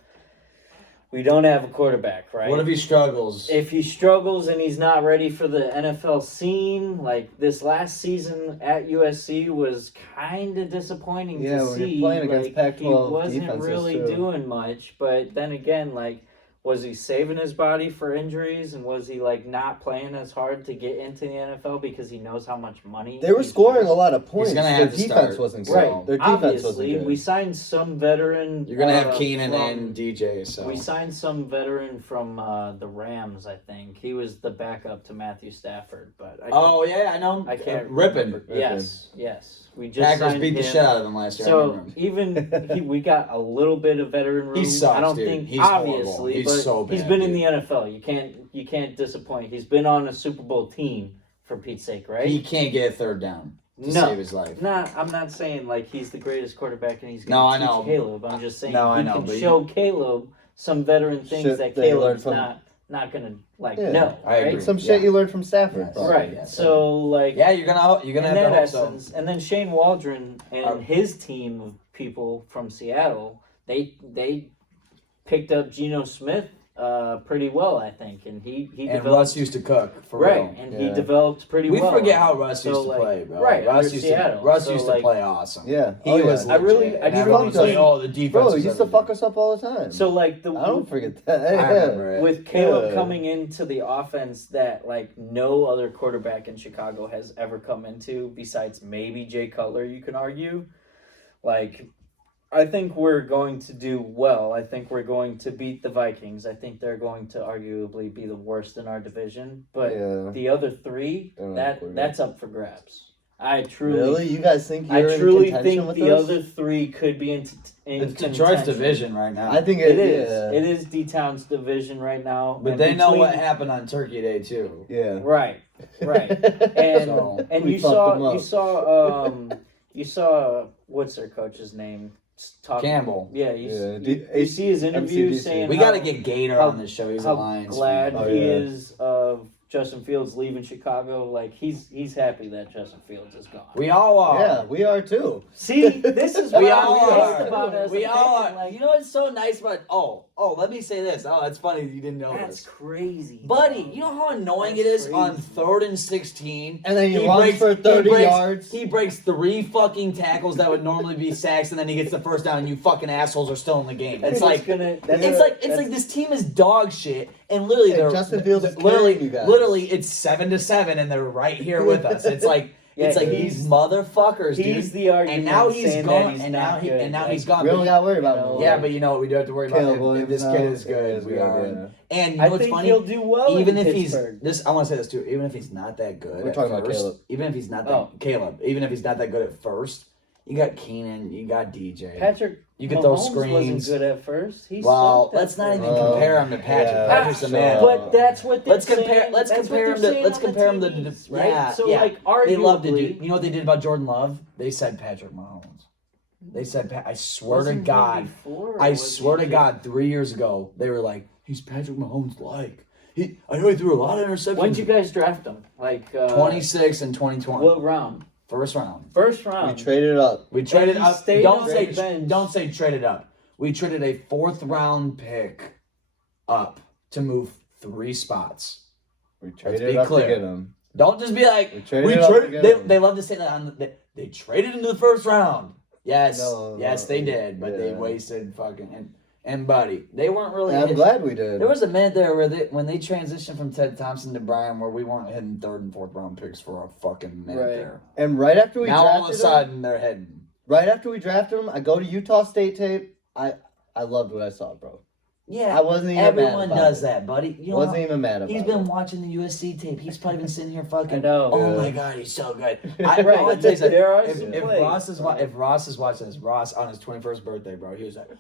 we don't have a quarterback, right? What if he struggles? If he struggles and he's not ready for the NFL scene, like this last season at USC was kind of disappointing Yeah, to when you're see. playing against Like, he Pac-12 wasn't defenses, really too. doing much. But then again, like, was he saving his body for injuries, and was he like not playing as hard to get into the NFL because he knows how much money They were he's scoring worth? a lot of points. gonna Their have to defense start. wasn't good. Right. Their defense Obviously, wasn't good. we signed some veteran. You're gonna have Keenan from- and DJ. So We signed some veteran from the Rams, I think. He was the backup to Matthew Stafford, but I I know. I can't Ripping. remember. Yes. We just Packers signed beat the him. shit out of them last year. I So remember. even we got a little bit of veteran room. He sucks, I don't dude. think He's obviously, horrible. He's but so bad, he's been in dude. the NFL. You can't disappoint. He's been on a Super Bowl team for Pete's sake, right? He can't get a third down to No. save his life. I'm not saying like he's the greatest quarterback and he's No, going I to know. teach Caleb. I'm just saying No, I he know, can but show Caleb some veteran things Shit that that he Caleb's learned from- not gonna like Yeah, know. I agree. Right? Some shit Yeah. you learned from Stafford. Yes. probably. Right. Yeah, So like Yeah, you're gonna in have to that hope so. essence, and then Shane Waldron and his team of people from Seattle, they picked up Geno Smith pretty well, I think, and he And developed Russ used to cook for right, real. and Yeah. he developed pretty We well. forget how Russ So, used to like, play, bro. right, Russ under used Seattle. to Russ So, used like, to play awesome. Yeah. He Oh, was yeah. I really- legit. I And really everyone was like, think- "Oh, the defense." Bro, is he used to everything. fuck us up all the time. So like I don't forget that. I remember it. with Caleb Yeah. coming into the offense that like no other quarterback in Chicago has ever come into besides maybe Jay Cutler, you can argue. Like, I think we're going to do well. I think we're going to beat the Vikings. I think they're going to arguably be the worst in our division. But Yeah. the other three, They're not that quarterback. that's up for grabs. I truly, Really? You guys think you're I in truly contention think with the us? other three could be in It's contention. Detroit's division right now. I think It is. Yeah. It is D-Town's division right now. But and they know what between- happened on Turkey Day too. Yeah. Right. Right. And So, and we you fucked saw them up. you saw what's their coach's name? Talking, Campbell. Yeah, Yeah, you see his interview MCDC. saying We how- got to get Gator how- on this show. He's a how Lions glad fan. Oh, he yeah. is of Justin Fields leaving Chicago, like he's happy that Justin Fields is gone. We all are. Yeah, we are too. See, this is We what all I'm are. pissed about as We a all fan. are. Like, You know what's so nice about? Let me say this. Oh, that's funny. You didn't know that's this, crazy, buddy. You know how annoying it That's is on crazy. 3rd and 16, And then he runs for 30 yards. He breaks 3 fucking tackles that would normally be sacks, and then he gets the first down. And you fucking assholes are still in the game. It's like this team is dog shit, and literally they're Justin Fields is carrying you guys. literally it's 7-7, and they're right here with us. It's like. Yeah, it's like these motherfuckers, dude. He's the argument. And now he's saying gone. that he's And now not he good. and now Like, he's gone. We don't got to worry about you know, him. Yeah, but you know what we do have to worry about Caleb if this kid is good. We are. Yeah. And you I know what's think funny? he'll do well. Even in if he's Pittsburgh. this, I want to say this too. Even if he's not that good, We're at talking about first, Caleb. Even if he's not that Caleb, even if he's not that good at first, you got Keenan, you got DJ. Patrick, you get those Mahomes screens. wasn't good at first. He Well, sucked at let's not even first. compare him to Patrick. Yeah, Patrick's a man. But that's what they're Let's compare. saying. Let's That's compare what him they're to. saying Let's on the compare him to. TVs, right? Yeah, So yeah. like, arguably, They love to do. You know what they did about Jordan Love? They said Patrick Mahomes. They said, I swear to wasn't he God, before, or I was swear he to just- God, 3 years ago, they were like, he's Patrick Mahomes like. I know he threw a lot of interceptions. When did you guys draft him? Like 26 and 2020. what round? First round. First We round. traded up. We traded he up. stayed Don't on say the bench. don't say traded up. We traded a 4th round pick up to move 3 spots. We Let's traded be up clear. to get him. Don't just be like We traded up to traded. get him. They love to say that on they traded into the first round. Yes, No, yes, no, they did, but they yeah. wasted fucking and buddy, they weren't really. I'm glad we did. There was a minute there where when they transitioned from Ted Thompson to Brian, where we weren't hitting 3rd and 4th round picks for a fucking minute Right. there. And right after we Now drafted all of a him, sudden they're heading. right after we drafted him, I go to Utah State tape. I loved what I saw, bro. Yeah, I wasn't even everyone mad about does it. that, buddy. You know, Wasn't even mad about he's it. been watching the USC tape. He's probably been sitting here fucking. I know. Oh Yeah. my god, he's so good. Right. All I'd say is that There are if, some if plays. Ross is watching this, Ross on his 21st birthday, bro, he was like,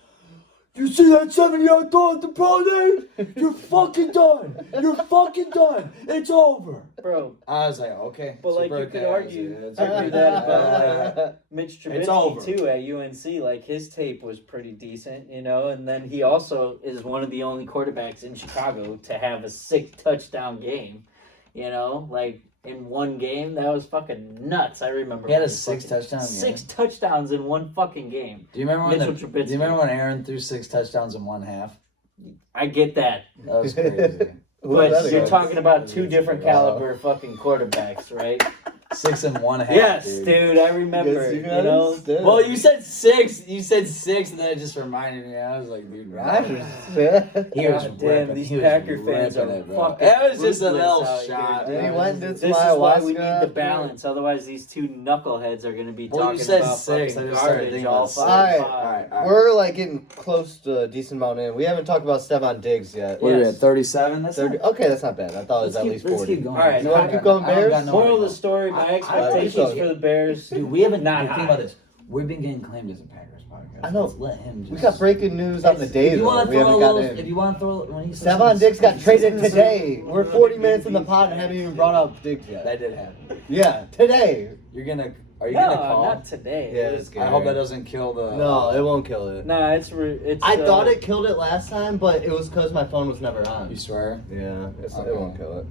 "You see that 7-yard throw at the pro day? You're fucking done. You're fucking done. It's over." Bro, I was like, okay. but it's like your you birthday. could I was argue like, it's that okay. about Mitch It's over. Trubisky too at UNC. Like his tape was pretty decent, you know. And then he also is one of the only quarterbacks in Chicago to have a 6 touchdown game. You know, like in one game, that was fucking nuts. I remember He had a when 6 touchdown game. 6 touchdowns in one fucking game. Do you remember when Mitchell Trubisky. Do you remember when Aaron threw 6 touchdowns in 1 half? I get that, That was crazy. Who was but that you're against? talking about 2 different Wow. caliber fucking quarterbacks, right? 6 in 1 half. Yes, dude. dude, I remember. Yes, you You guys know, did. Well, you said 6. You said 6, and then it just reminded me. I was like, dude, Right. he was God damn, ripping. these He was Packer fans ripping are it, bro. fucking It was just a ruthless little out here, shot. dude. And he man. went and did This some is why we ayahuasca. need the balance. Otherwise, these 2 knuckleheads are going to be Well, you talking said about 6. I fucking just started garbage thinking all about fucking Alright, time. Alright. We're like getting close to a decent amount in. We haven't talked about Stephon Diggs yet. What are we Yes. at, 37? That's 30. Okay, that's not bad. I thought it was at least 40. Let's keep going. All right, You wanna keep going, I don't Bears? got no Moral of idea. the story, my I- expectations I- for the Bears. Dude, we haven't. Not Think high. about this. We've been getting claimed as a Packers podcast. I know. Let's let him. Just, We got breaking news on the day, If you though. want We to throw haven't a got little, in. if you want to throw, when he says Stephon something- Diggs got traded something- today. We're 40 minutes in the pod and haven't even brought up Diggs yet. That did happen. Yeah, today. You're gonna. Are you No, gonna call? not today. Yeah, It it's was- good. I hope that doesn't kill the. No, it won't kill it. Nah, it's. I thought it killed it last time, but it was because my phone was never on. You swear? Yeah, Okay. it won't kill it.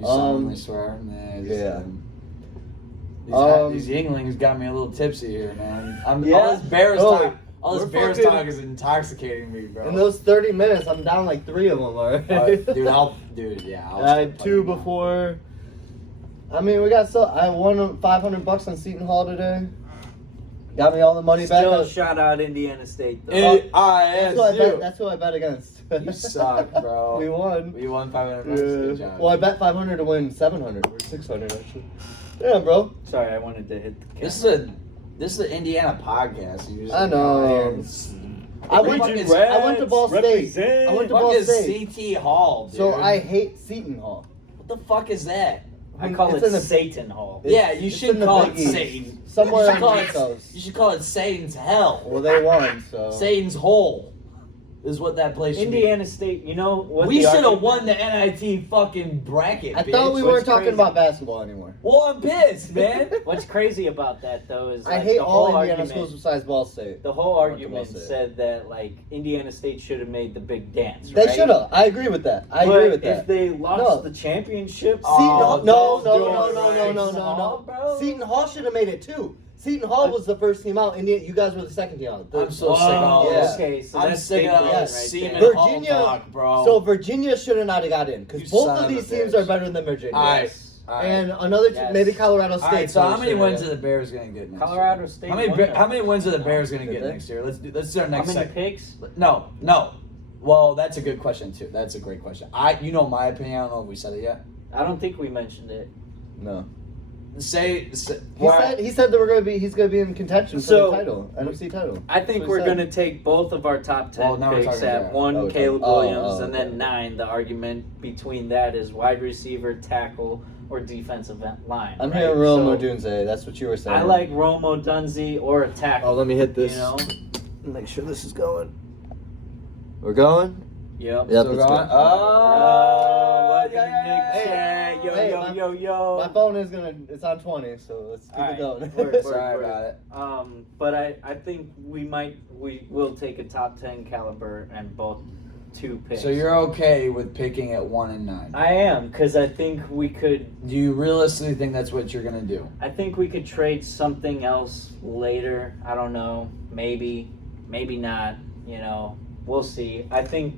You solemnly swear? Nah, just, yeah. These Yinglings got me a little tipsy here, man. All this Oh, we're Bears fucking- talk is intoxicating me, bro. In those 30 minutes, I'm down like 3 of them already. Dude, I'll I had 2 before. I mean, I won $500 on Seton Hall today. Got me all the money back. Still shout out Indiana State, though. That's who I bet against. You suck, bro. We won. We won $500. Good job. Well, I bet 500 to win 700 or 600 actually. Yeah, bro. Sorry, I wanted to hit the camera. This is an Indiana podcast. You just I know. come here and s- I went to Ball State. I went to Ball Fuck State. is CT Hall, dude. So I hate Seton Hall. What the fuck is that? I call It's it in the- Satan Hall. Yeah, you it's should in the call Big it East. Satan. Somewhere you in should call the it. coast. You should call it Satan's hell. Well, they won, so. Satan's hole. is what that place should be. Indiana State, you know what? We the should have argument- won the NIT fucking bracket, I bitch. thought we What's weren't talking crazy- about basketball anymore. Well, I'm pissed, man. What's crazy about that though is I like, hate the whole all Indiana argument. schools besides Ball State. The whole I went to Ball argument State. said that like Indiana State should have made the big dance. They right? should have. I agree with that. I But agree with if that. they lost No. the championship, Oh, no, don't do it, no. bro. Seton Hall should have made it too. Seton Hall was the first team out. Indiana, you guys were the second team out. I'm so Oh, sick of all yeah. this. okay, so I'm that's sick big of win all right this Seaman there. Hall Virginia- talk, bro. So Virginia should have not have got in because You both son of of a these teams bitch. are better than Virginia. All right. Yes. And another Yes. maybe Colorado State. All right, so how many should wins have. are the Bears gonna get next Colorado year? State. How many won Bear- that. how many wins are the Bears gonna Did get they? next year? Let's do our How next many segment. picks? No. Well, that's a good question too. That's a great question. You know my opinion. I don't know if we said it yet. I don't think we mentioned it. No. Say He said that he's gonna be in contention for So- the title, NFC title. I think That's what we're he going said. to take both of our top 10 Well, now we're picks talking at draft. 1, Oh, we're Caleb talking- Williams, and okay. then 9, the argument between that is wide receiver, tackle, or defensive line. I'm right? hearing Rome So, Odunze. That's what you were saying. I like Romo Dunze or a tackle. Oh, let me hit this. You know? Make sure this is going. We're going. Yep. Yep, So it's go going. on. Oh, welcome yeah, to yeah, MickChat. yeah. Yo, Hey, yo, my- yo, yo. My phone is it's on 20, so let's keep All it right. going. Word, Sorry word. about it. But I think we will take a top 10 caliber and both 2 picks. So you're okay with picking at 1 and 9? I am, because I think we could. Do you realistically think that's what you're gonna do? I think we could trade something else later. I don't know. Maybe not. You know, we'll see. I think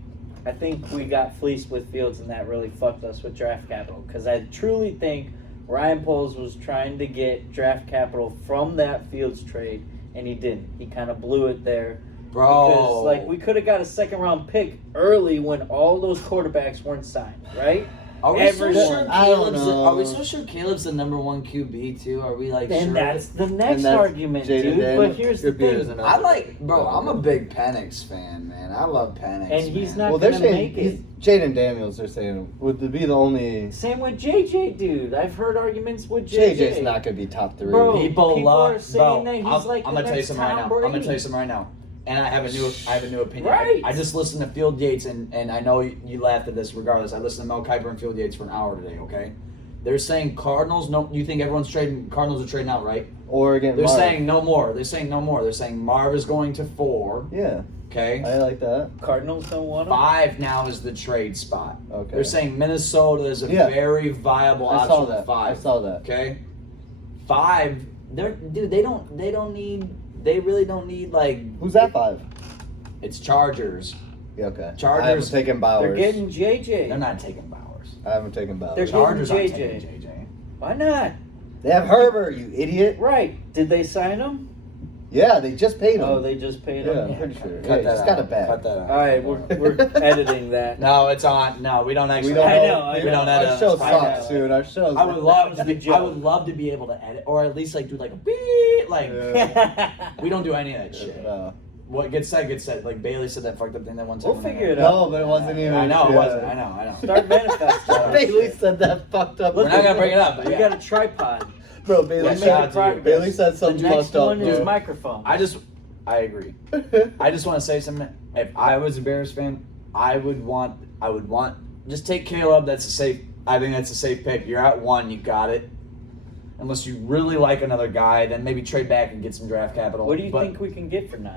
we got fleeced with Fields, and that really fucked us with draft capital. Because I truly think Ryan Poles was trying to get draft capital from that Fields trade, and he didn't. He kind of blew it there. Bro. Because, like, we could have got a second-round pick early when all those quarterbacks weren't signed, right? Are we so everyone- sure I don't Caleb's know. Are we so sure Caleb's the number 1 QB too? Are we like And sure? that's the next And that's argument, Jaden dude. Daniels. But here's the Your beard thing. is I like, bro. I'm a big Penix fan, man. I love Penix. And he's man. not Well, they're gonna saying make it. Jaden Daniels. They're saying would be the only. Same with JJ, dude. I've heard arguments with JJ. JJ's not gonna be top 3. Bro, People love. are saying bro, that he's I'm, like I'm the gonna tell you next something right Tom now. I'm gonna Brady. tell you something right now. And I have a new opinion. Right. I just listened to Field Yates, and I know you laughed at this. Regardless, I listened to Mel Kiper and Field Yates for an hour today. Okay, they're saying Cardinals. No, you think everyone's trading? Cardinals are trading out, right? Oregon. They're Marv. saying no more. They're saying no more. They're saying Marv is going to 4. Yeah, Okay. I like that. Cardinals don't want him. 5 now is the trade spot. Okay. They're saying Minnesota is a Yeah. very viable I option saw for that. 5. I saw that. Okay. 5. They really don't need like. Who's that 5? It's Chargers. Yeah, okay. Chargers- I haven't taken Bowers. They're getting JJ. They're not taking Bowers. I haven't taken Bowers. They're Chargers aren't JJ. taking JJ. Why not? They have Herbert, you idiot. Right. Did they sign him? Yeah, they just paid him. Oh, they just paid Yeah, him? I'm pretty sure. Cut Yeah, that just out. got it back. Cut that out. All right, we're editing that. No, it's on. No, we don't actually. We don't I know, I we know. don't Our edit. show I know. sucks, dude. Our show. I would love to That was be. the I joke. would love to be able to edit, or at least like do like a beep. Like Yeah. we don't do any of that shit. No. What gets said gets said. Like Bailey said that fucked up thing that one time. We'll when I figure heard it out. No, but it wasn't even. I know it yeah. wasn't. I know. Start manifesting. Bailey said that fucked up. We're not gonna bring it up, but We yeah. got a tripod. Bro, Bailey Yeah, We shout out made to you. progress. Bailey said something The next fucked up. one is bro. microphone. I agree. I just want to say something. If I was a Bears fan, I would want. Just take Caleb. That's a safe. I think that's a safe pick. You're at 1. You got it. Unless you really like another guy, then maybe trade back and get some draft capital. What do you But think we can get for 9?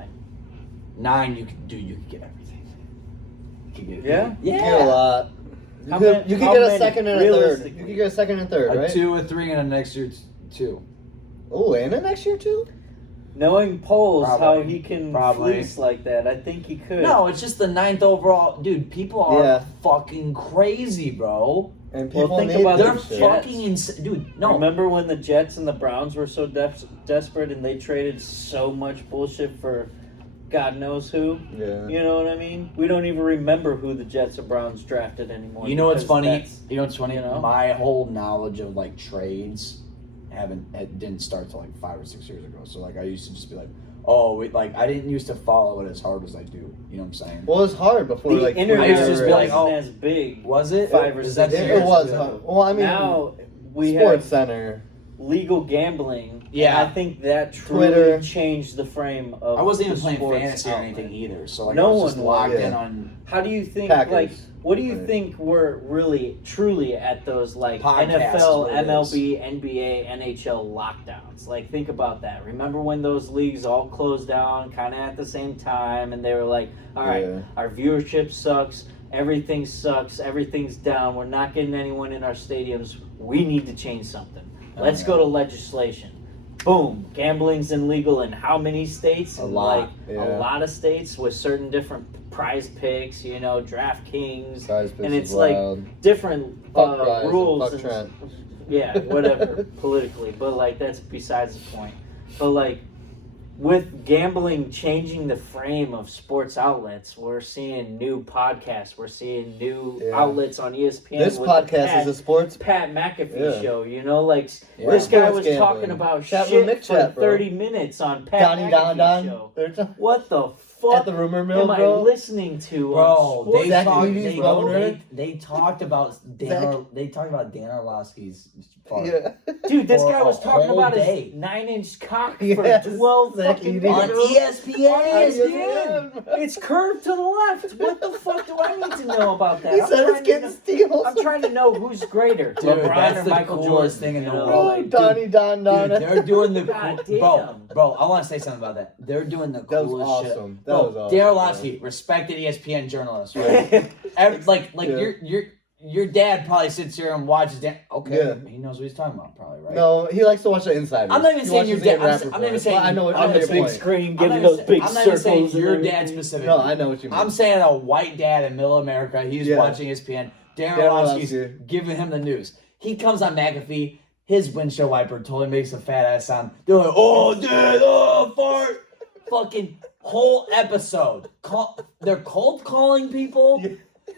9, you could get everything. You could get Yeah? You could get a lot. You How could, many- you could how get a many, second and a third. realistically? You could get a second and third, A right? 2, a 3, and a next year 2. Oh, and a next year too? Knowing Poles, how Probably. he can Probably. fleece like that, I think he could. No, it's just the 9th overall. Dude, people are Yeah. fucking crazy, bro. And Well, people think need about They're this the shit. Jets. fucking insane. Dude, no. Remember when the Jets and the Browns were so desperate and they traded so much bullshit for God knows who? Yeah. You know what I mean? We don't even remember who the Jets or Browns drafted anymore. You know what's because funny? that's- You know what's funny? you know? My whole knowledge of like trades didn't start till like 5 or 6 years ago. So like I used to just be like, oh, wait, like I didn't used to follow it as hard as I do. You know what I'm saying? Well, it's hard before The like internet I used to just be like, wasn't oh, as big. Was it? 5 or Is 6 that it, years it was ago? hard. Well, I mean, Now we Sports have Center. legal gambling Yeah. And I think that truly Twitter. changed the frame of. I wasn't even the playing sports fantasy or outlet. anything either, so like, No I was just one locked was. in Yeah. on How do you think, Packers. like, what do you Right. think we're really, truly at those, like, Podcasts is NFL, what it MLB, NBA, NHL lockdowns? Like, think about that. Remember when those leagues all closed down kind of at the same time, and they were like, all right, Yeah. our viewership sucks, everything sucks, everything's down, we're not getting anyone in our stadiums, we need to change something. Let's go to legislation. Boom, gambling's illegal in how many states? A lot, Like, yeah. a lot of states with certain different prize picks, you know, DraftKings, Prize Picks and it's is like wild. different Fuck Prize and rules. fuck and- Trent. yeah, whatever, politically, but like that's besides the point. But like with gambling changing the frame of sports outlets, we're seeing new podcasts, we're seeing new Yeah. outlets on ESPN. This with the podcast is a sports. Pat McAfee Yeah. show, you know, like Yeah. this guy Sports was gambling. talking about Chat shit with for MickChat, bro. 30 minutes on Pat Donnie McAfee Don show. Don. What the fuck At the rumor mill, am I bro. listening to Bro, on they sports? Zach talked. Edey's They, boner. they talked about they talked about Dan Orlovsky's fart. Yeah. Dude, this for guy was a talking whole about day. his 9-inch cock Yes, for 12 Zach fucking Edey. on minutes. ESPN. ESPN. It's curved to the left. What the fuck do I need to know about that? He I'm said trying it's to getting know- steals. I'm trying to know who's greater, Dude, LeBron that's or the Michael coolest Jordan. thing in the you know, world. Oh, like, Donnie Don Don. Dude, they're doing the God bro, damn. I want to say something about that. They're doing the That was coolest shit. awesome. That Bro, was awesome, Dan bro. Orlovsky, respected ESPN journalist, right? like Yeah. your dad probably sits here and watches Dan. Okay, Yeah. he knows what he's talking about, probably, right? No, he likes to watch the Insiders. I'm not even He saying your watches the dad. I'm Rapper not even Boys. saying. Well, I know. I'm I not know even your saying point. screen, I'm giving not those even big I'm not even saying circles. and your dad everything. specifically. No, I know what you mean. I'm saying a white dad in middle America. He's Yeah. watching ESPN. Dan Dan Orlovsky's Orlovsky. giving him the news. He comes on McAfee. His windshield wiper totally makes a fat ass sound. They're like, "Oh, dude, oh, fart!" Fucking whole episode. They're cold calling people.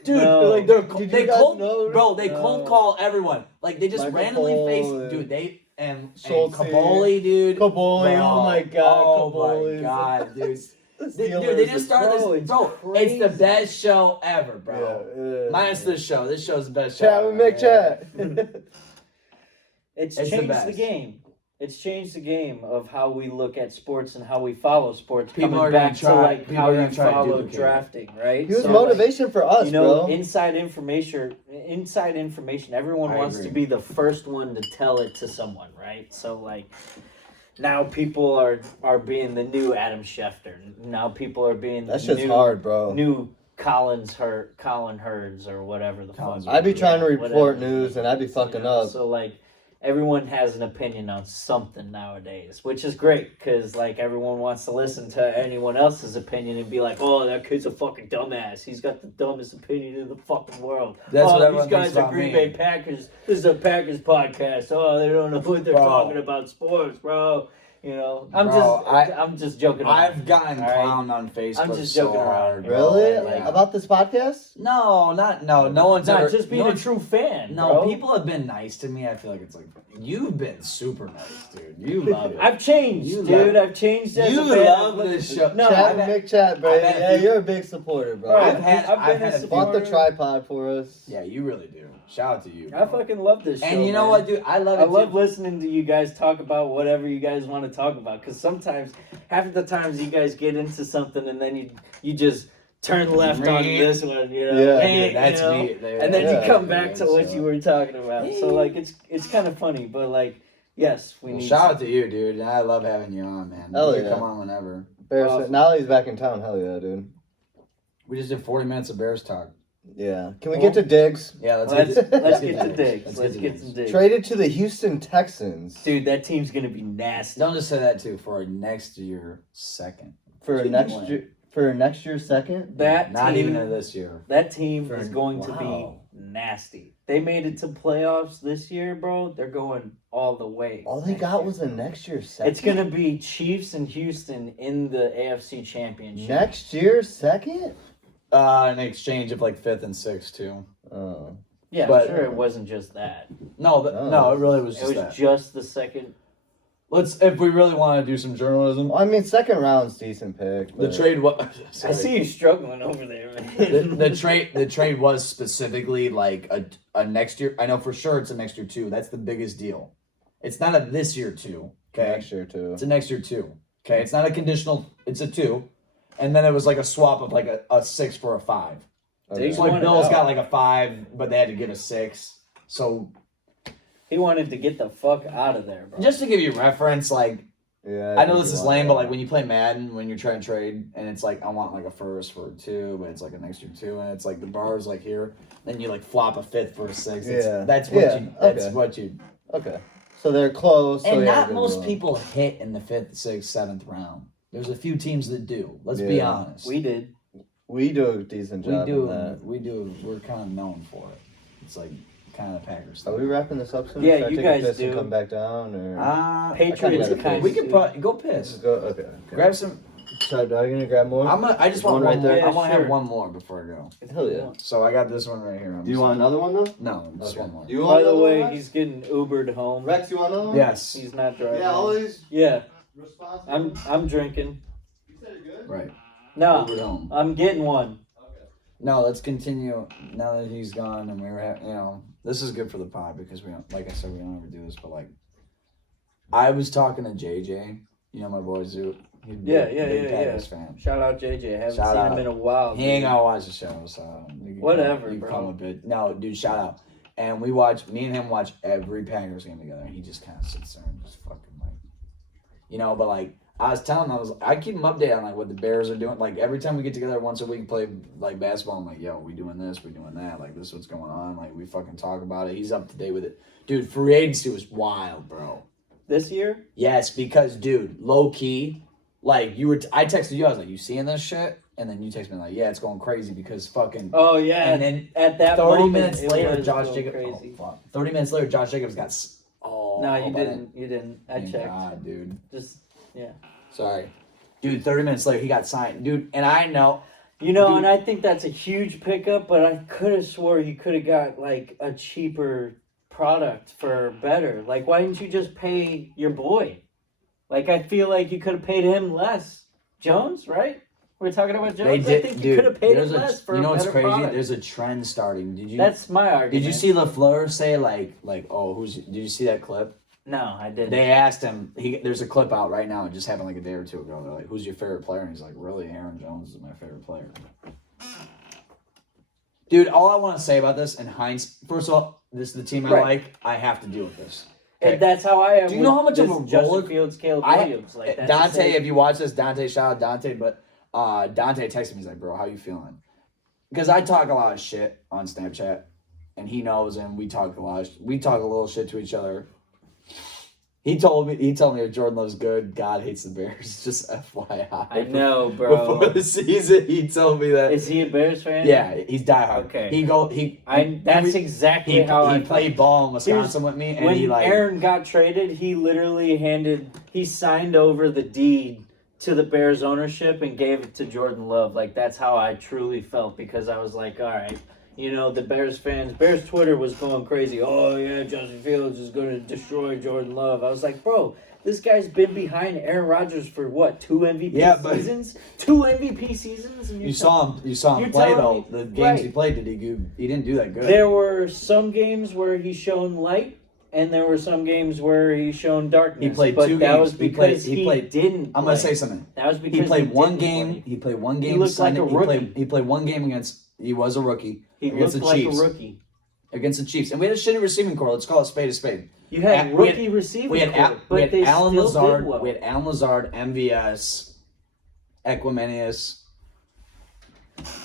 Dude, No. like Did they you guys cold, know? bro. They cold call everyone. Like they just Michael randomly Cole face, and dude. They and Schultze. Kaboli, dude. Kaboli, Bro, oh my God, oh Kaboli. my god, dude. The Dude, Steelers they just is- started Bro, this. it's Bro, it's the crazy. best show ever, bro. Yeah, Minus this show. This show's the best show. Chat with ever, MickChat. It's It's the changed the best. game. It's changed the game of how we look at sports and how we follow sports. People Coming are gonna back try- to like people how are you gonna try to follow duplicate it. drafting, right? He was So, motivation for us, you know, bro. inside information. Inside information. Everyone I wants agree. to be the first one to tell it to someone, right? So like, now people are being the new Adam Schefter. Now people are being That the shit's new, hard, bro. new Colin Hurds or whatever the Collins fuck. I be trying to Yeah, report whatever. news and I be fucking up. So like everyone has an opinion on something nowadays, which is great because like everyone wants to listen to anyone else's opinion and be like, "Oh, that kid's a fucking dumbass. He's got the dumbest opinion in the fucking world." That's oh, what these everyone guys thinks are about Green me. Bay Packers. This is a Packers podcast. Oh, they don't know what they're Bro. talking about sports, bro. You know, I'm Bro, I'm just joking. around. I've gotten All right? clowned on Facebook. I'm just so joking around. hard, bro. Really? Like- About this podcast? No, no one's Not ever. just being no a one's- true fan. No, bro. people have been nice to me. I feel like it's like you've been super nice, dude. You love it. I've changed, You dude. love- I've changed as you a fan. love this show. No, Chat I've with had- MickChat, bro. I've had a Yeah, few- you're a big supporter, bro. Bro, I've had been a a few- Bought the supporter. tripod for us. Yeah, you really do. Shout out to you. I bro. fucking love this show. And you know man. what, dude? I love it. I love too. listening to you guys talk about whatever you guys want to talk about. Because sometimes, half of the times, you guys get into something and then you just turn left on this one, you know. Yeah, eh, Dude, that's you know? me. There- And then Yeah. you come back to what So- you were talking about. So like, it's kind of funny, but like, yes, we Well, need. shout out to you, dude. I love having you on, man. Hell You yeah. come on whenever. Bears. Awesome. Now that he's back in town. Hell yeah, dude. We just did 40 minutes of Bears talk. Yeah. Can we get to Diggs? Yeah, let's Let's get to, let's get to digs. Let's to get some digs. Traded to the Houston Texans Dude, that team's gonna be nasty. Don't just say that too for a next year second. for Should next win. year. For next year's second. That Not team, even in this year. That team For- is going to be wow. nasty. They made it to playoffs this year, bro. They're going all the way. All they next got year. was a next year's second. It's gonna be Chiefs and Houston in the AFC Championship. next year's second. In exchange of like 5th and 6th too. Oh. Yeah, but- I'm sure it wasn't just that. No, Oh. no, it really was It just was that. just the second. Let's, if we really want to do some journalism, Well, I mean, second round's decent pick. the but- trade. What? I see you struggling over there, man. The trade was specifically like a next year. I know for sure it's a next year too. That's the biggest deal. It's not a this year too. Okay. Next year too. It's a next year 2. Okay. It's not a conditional. It's a 2. And then it was like a swap of like a 6 for a 5. Okay. So like Bills got like a 5, but they had to give a 6. So He wanted to get the fuck out of there, bro. just to give you reference, like Yeah. I know this is lame, but like when you play Madden, when you're trying to trade, and it's like I want like a first for a 2, but it's like a next year 2, and it's like the bar is like here, then you like flop a 5th for a 6. That's what you. Okay. So they're close. And so not most people hit in the 5th, 6th, 7th round. There's a few teams that do. Let's be honest. We did. We do a decent job. We do. We're kind of known for it. It's like kind of Packers. Are we wrapping this up soon? Yeah, Should I you take guys a piss do. And come back down, or Patriots I kinda kind We of could probably go piss. Just go. Okay. Grab some. So, are you gonna grab more? I just want One right one more. there? I want to Yeah, have sure. one more before I go. Hell yeah. So I got this one right here. Do you want another one though? No, just one more. Do you want By the another way, one, Rex? he's getting Ubered home. Rex, you want another one? Yes. He's not driving. Yeah, always Yeah, responsible. I'm drinking. You said you're good. Right. No, Uber home. I'm getting one. Okay. No, let's continue. Now that he's gone, and we were, this is good for the pod because we don't, like I said, we don't ever do this. But like, I was talking to JJ. You know my boy Zoot. He's Yeah. big Packers fan. Shout out JJ. Haven't Shout seen out. him in a while. He ain't dude. gonna watch the show, so you can Whatever, you can bro. call him a bit. No, dude, shout out. And me and him watch every Packers game together. And he just kind of sits there and just fucking like, but like I was telling him, I keep him updated on like what the Bears are doing. Like every time we get together once a week and play like basketball, I'm like, yo, we doing this, we doing that. Like this is what's going on. Like we fucking talk about it. He's up to date with it, dude. Free agency was wild, bro. This year? Yes, because dude, low key, like I texted you, I was like, you seeing this shit? And then you text me like, yeah, it's going crazy because fucking. Oh yeah. And then at that 30 moment, minutes it later, was Josh going Jacobs. crazy. Oh, fuck. 30 minutes later, Josh Jacobs got. No, you didn't. You didn't. I Thank checked. God, dude. Just yeah. Sorry, dude. 30 minutes later, he got signed, dude. And I know. You know, Dude. and I think that's a huge pickup, but I could have swore you could have got like a cheaper product for better. Like, why didn't you just pay your boy? Like, I feel like you could have paid him less. Jones, right? We're talking about Jones. I think you could have paid him less for a better what's crazy? product. There's a trend starting. Did you? That's my argument. Did you see LaFleur say like oh Did you see that clip? No, I didn't. They asked him. There's a clip out right now. It just happened like a day or two ago. They're like, "Who's your favorite player?" And he's like, "Really, Aaron Jones is my favorite player." Dude, all I want to say about this, in hindsight, first of all, this is the team I Right. like. I have to deal with this. And that's how I am. Do you know with how much of this a Justin roller- Fields, Caleb I- Williams? Like that's Dante, the same. if you watch this, Dante, shout out Dante, but Dante texted me, he's like, bro, how you feeling? Because I talk a lot of shit on Snapchat, and he knows, and we talk a little shit to each other. He told me if Jordan Love's good, God hates the Bears. Just FYI. I know, bro. Before the season, he told me that. Is he a Bears fan? Yeah, he's diehard. Okay. He That's exactly he how I played ball in Wisconsin with me, and when he like Aaron got traded, he literally signed over the deed to the Bears ownership and gave it to Jordan Love. Like that's how I truly felt because I was like, all right, the Bears Twitter was going crazy. Oh yeah, Justin Fields is going to destroy Jordan Love. I was like, bro, this guy's been behind Aaron Rodgers for what, 2 MVP seasons? 2 MVP seasons? And you saw him you're play though. telling me- The games right. he played, he didn't do that good. There were some games where he shone light, and there were some games where he shone darkness. He played but 2 that games. was because he played. didn't. I'm gonna play. say something. That was because He played one didn't game. play. He played one game. He looked like a rookie. He played one game against. He was a rookie He against looked the like Chiefs. a rookie. Against the Chiefs, and we had a shitty receiving core. Let's call it spade a spade. You had We rookie receiving We had core, but we had they Alan still Lazard. did well. We had Alan Lazard, MVS, Equimanius.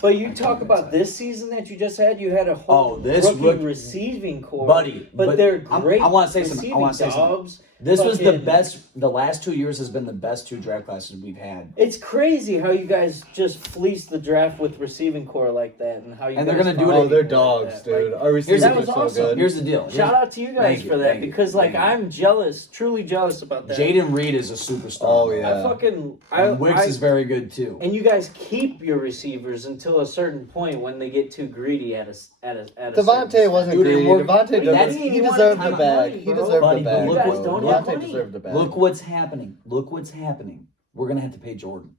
But you talk about this season that you just had. You had a whole this rookie receiving core, buddy. But they're great. I want to say something. Dobbs, This was the fucking- best. The last 2 years has been the best 2 draft classes we've had. It's crazy how you guys just fleece the draft with receiving core like that, and how you. And they're guys gonna do it- follow Oh, they're people like dogs, that. dude. Like, Our receivers that are was so awesome. good. Here's the deal. shout out to you guys Thank you, for that thank you, because, like, thank you. I'm jealous, truly jealous about that. Jaden Reed is a superstar. Oh, yeah. And Wicks is very good too. And you guys keep your receivers until a certain point when they get too greedy at a Devontae certain- wasn't Dude, greedy. and Devontae What do you doesn't. mean? He You deserved wanted the to have bag. money, He bro. deserved Buddy, the but bag. you guys don't have Devontae money. deserved the bag. Look what's happening. Look what's happening. We're gonna have to pay Jordan.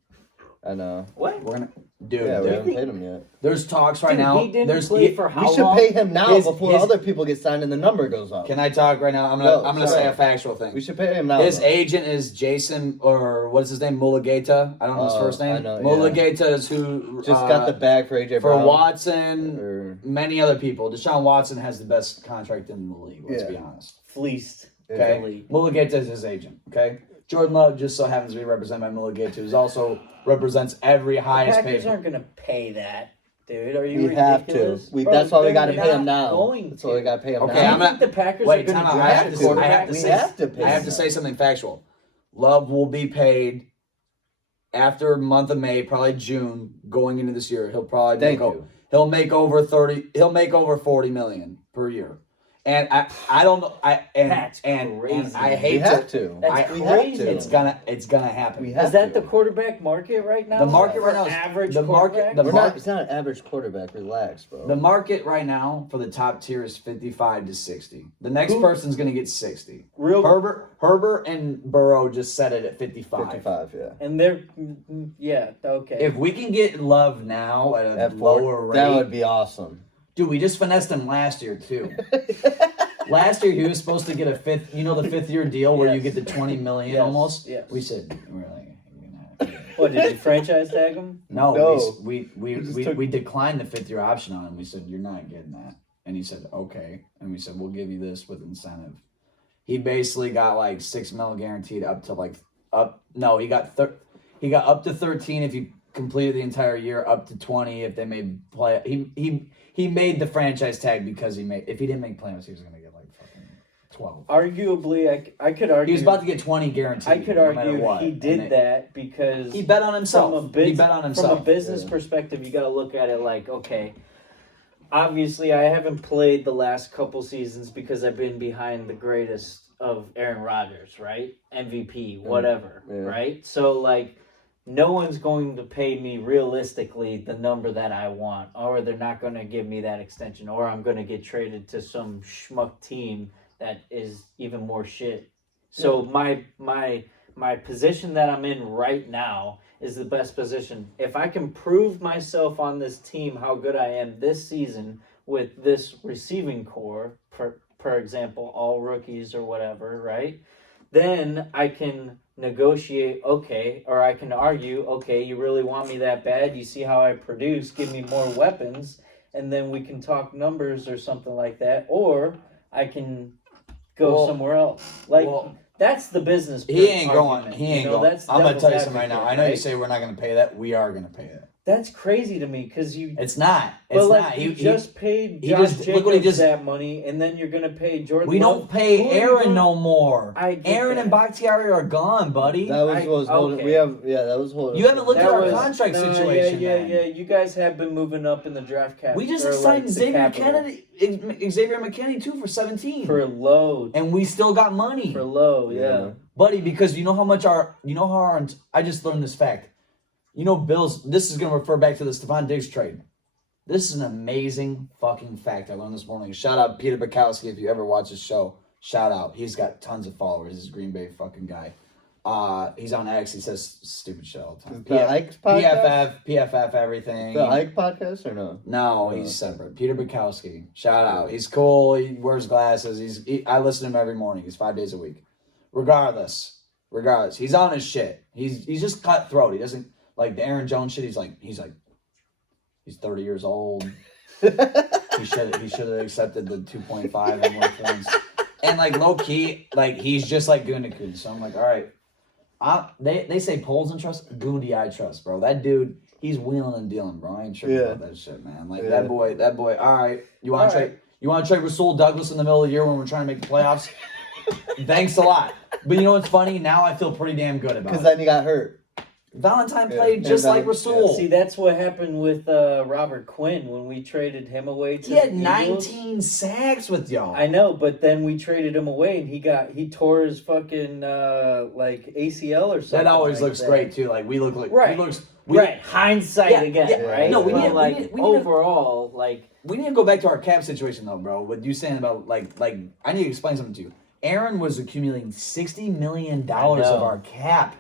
I know. What? We're gonna, dude. Yeah, we there- haven't paid him yet. there's talks right Dude, now. he didn't There's play for how We should long? pay him now His- before his- other people get signed and the number goes up. Can I talk right now? I'm No, gonna sorry. say a factual thing. We should pay him now. His though. agent is Jason, or what is his name? Mulugeta. I don't know his first name. I know, yeah. Mulugeta is who Just got the bag for AJ for Brown. Watson. Or- Many other people. Deshaun Watson has the best contract in the league. Let's be honest. Fleeced. Okay, Philly. Mulugeta is his agent. Okay, Jordan Love just so happens to be represented by Mulugeta, who also represents every highest Packers paid. aren't gonna pay that, dude. Are you We have to. ridiculous? Bro, That's why we they're got to pay him not now. going That's why we got to pay him Okay, Do you now. I'm think the Packers Wait, are going time to out. draft I have to a say- quarterback? We say- have to pay I have him to now. say something factual. Love will be paid after month of May, probably June, going into this year. He'll probably Thank make you. he'll make over 30. He'll make over 40 million per year. And I don't know. That's and crazy. I We hate have to. to. That's We crazy. have to. It's gonna happen. We have Is that to. the quarterback market right now? The market right For now is- average the market- quarterback? the We're mar- not. It's not an average quarterback. Relax, bro. The market right now for the top tier is 55 to 60. The next Who- person's gonna get 60. Real Herbert and Burrow just set it at 55. 55. Yeah. and they're yeah, okay. If we can get Love now at a At four, lower rate, that would be awesome. dude, we just finessed him last year too. Last year he was supposed to get a fifth, the 5th-year deal where you Yes. get the 20 million Yes, almost. yes. We said we're like, What did you franchise tag him? no, No. we just we, took- we declined the 5th-year option on him. We said you're not getting that, and he said okay, and we said we'll give you this with incentive. He basically got like $6 million guaranteed up to he got up to 13 if you completed the entire year, up to 20 if they made play. He made the franchise tag because if he didn't make playoffs, he was gonna get like fucking 12. Arguably, I could argue. He was about to get 20 guaranteed. I could no matter argue what. he did And that because He bet on himself. He bet on From a himself. business Yeah. perspective, you got to look at it like, okay, obviously I haven't played the last couple seasons because I've been behind the greatest of Aaron Rodgers, right? MVP, whatever, Yeah. right? So like, no one's going to pay me realistically the number that I want, or they're not going to give me that extension, or I'm going to get traded to some schmuck team that is even more shit. So my position that I'm in right now is the best position. If I can prove myself on this team how good I am this season with this receiving core, per example, all rookies or whatever, right? Then I can negotiate, okay, or I can argue, okay, you really want me that bad? You see how I produce, give me more weapons, and then we can talk numbers or something like that. Or I can go somewhere else. That's the business. He ain't argument, going. He ain't you know, going. that's I'm gonna tell you devil's something right now. advocate, I know you right? say we're not gonna pay that. We are gonna pay that. That's crazy to me because you. It's not. But It's like not. you just paid he Josh just- Jacobs look what he just- that money, and then you're gonna pay Jordan. We Love. don't pay Who are you Aaron gonna- no more. I get Aaron and that. Bakhtiari are gone, buddy. That was what was holding. okay. We have. Yeah, that was holding. You haven't looked at That our was- contract no, situation. Yeah, man. yeah. You guys have been moving up in the draft cap. We just or, signed the Xavier capital. Xavier McKinney too for 17, for low. and we still got money, For low, yeah. buddy. Because you know how I just learned this fact. Bills. This is gonna refer back to the Stephon Diggs trade. This is an amazing fucking fact I learned this morning. Shout out Peter Bukowski if you ever watch his show. Shout out. He's got tons of followers. He's a Green Bay fucking guy. He's on X. He says stupid shit all the time. The Ike podcast? PFF, everything. The Ike podcast or no? No, he's separate. Peter Bukowski. Shout out. He's cool. He wears glasses. I listen to him every morning. He's 5 days a week. Regardless, he's on his shit. He's just cutthroat. He doesn't like the Aaron Jones shit. He's like he's 30 years old. he should have accepted the 2.5 and more points. And like low key, like he's just like Gundogan. So I'm like, all right. They say polls and trust. Gundy I trust, bro. That dude, he's wheeling and dealing, bro. I ain't sure about that shit, man. Like that boy. All right, you want to trade Rasul Douglas in the middle of the year when we're trying to make the playoffs? Thanks a lot. But you know what's funny? Now I feel pretty damn good about it. Because then he got hurt. Valentine played just like Rasul. See, that's what happened with Robert Quinn when we traded him away to He had the Eagles. 19 sacks with y'all. I know, but then we traded him away, and he tore his fucking like ACL or something. That always like looks that. great too. Like we look like Right. right. Hindsight again, yeah. right? No, we But, need to- like we need to- overall, like We need to go back to our cap situation though, bro. What you saying about like I need to explain something to you. Aaron was accumulating $60 million of our cap.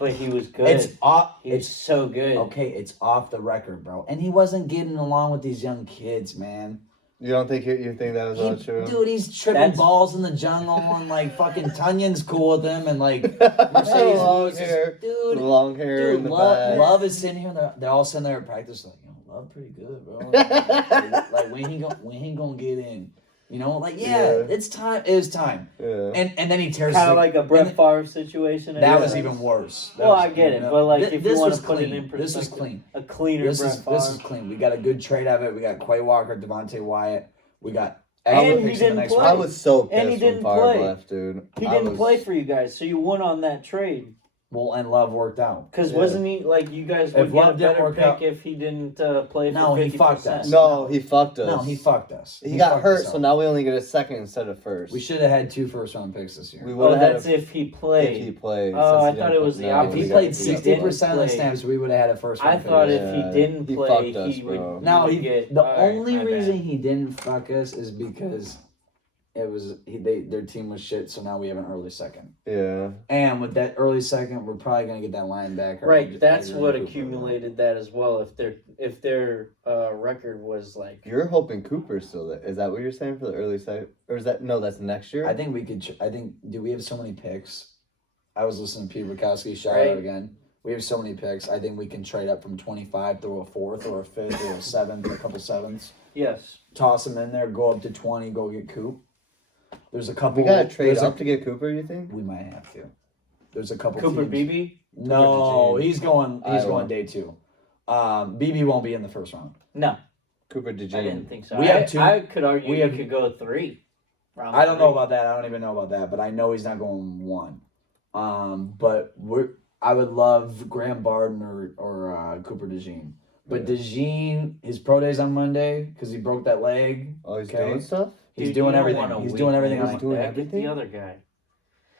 But he was good. It's off. He's so good. Okay, it's off the record, bro. And he wasn't getting along with these young kids, man. You don't think you think that was all true? Dude, he's tripping balls in the jungle and like fucking Tunion's cool with him and like Mercedes long hair, dude, long hair in the back. Love is sitting here. They're all sitting there at practice like, Love pretty good, bro. like when he gonna get in? You know, like it's time. It is time. Yeah. And then he tears kind of like a Brett Favre situation. That was even worse. I get it, but like if you want to put it in perspective, this was clean. A cleaner Brett Favre. This is clean. We got a good trade out of it. We got Quay Walker, Devontae Wyatt. We got. And he didn't play. I was so pissed and he didn't when Favre play. left, dude. He didn't play for you guys, so you won on that trade. Well, and Love worked out. Because wasn't he like you guys would get a better pick if he didn't play for 50%? No, he fucked us. No, he fucked us. No, he fucked us. He got hurt, so now we only get a second instead of first. We should have had 2 first-round picks this year. That's if he played. If he played. Oh, I thought it was the opposite. If he played 60% of the snaps, we would have had a first-round pick. I thought if he didn't play, he would. No, get. The only reason he didn't fuck us is because their team was shit, so now we have an early second. Yeah. And with that early second, we're probably gonna get that linebacker. Right, that's what accumulated that as well. If their record was like. You're hoping Cooper's still there. Is that what you're saying for the early second? Or is that that's next year? I think we could. Do we have so many picks? I was listening to Pete Bukowski shout out again. We have so many picks. I think we can trade up from 25 through a 4th or a 5th or a 7th, a couple 7ths. Yes. Toss them in there. Go up to 20. Go get Coop. There's a couple. We gotta trade up to get Cooper. You think? We might have to. There's a couple. Cooper teams. BB? No, he's going. He's going day 2. BB won't be in the first round. No. Cooper DeJean. I didn't think so. We have 2. I could argue we could go 3. I don't know about that. I don't even know about that. But I know he's not going 1. But I would love Graham Barden or Cooper DeJean. But DeJean, his pro day's on Monday because he broke that leg. Oh, he's doing stuff. He's doing everything. He's doing everything. He's doing everything. The other guy.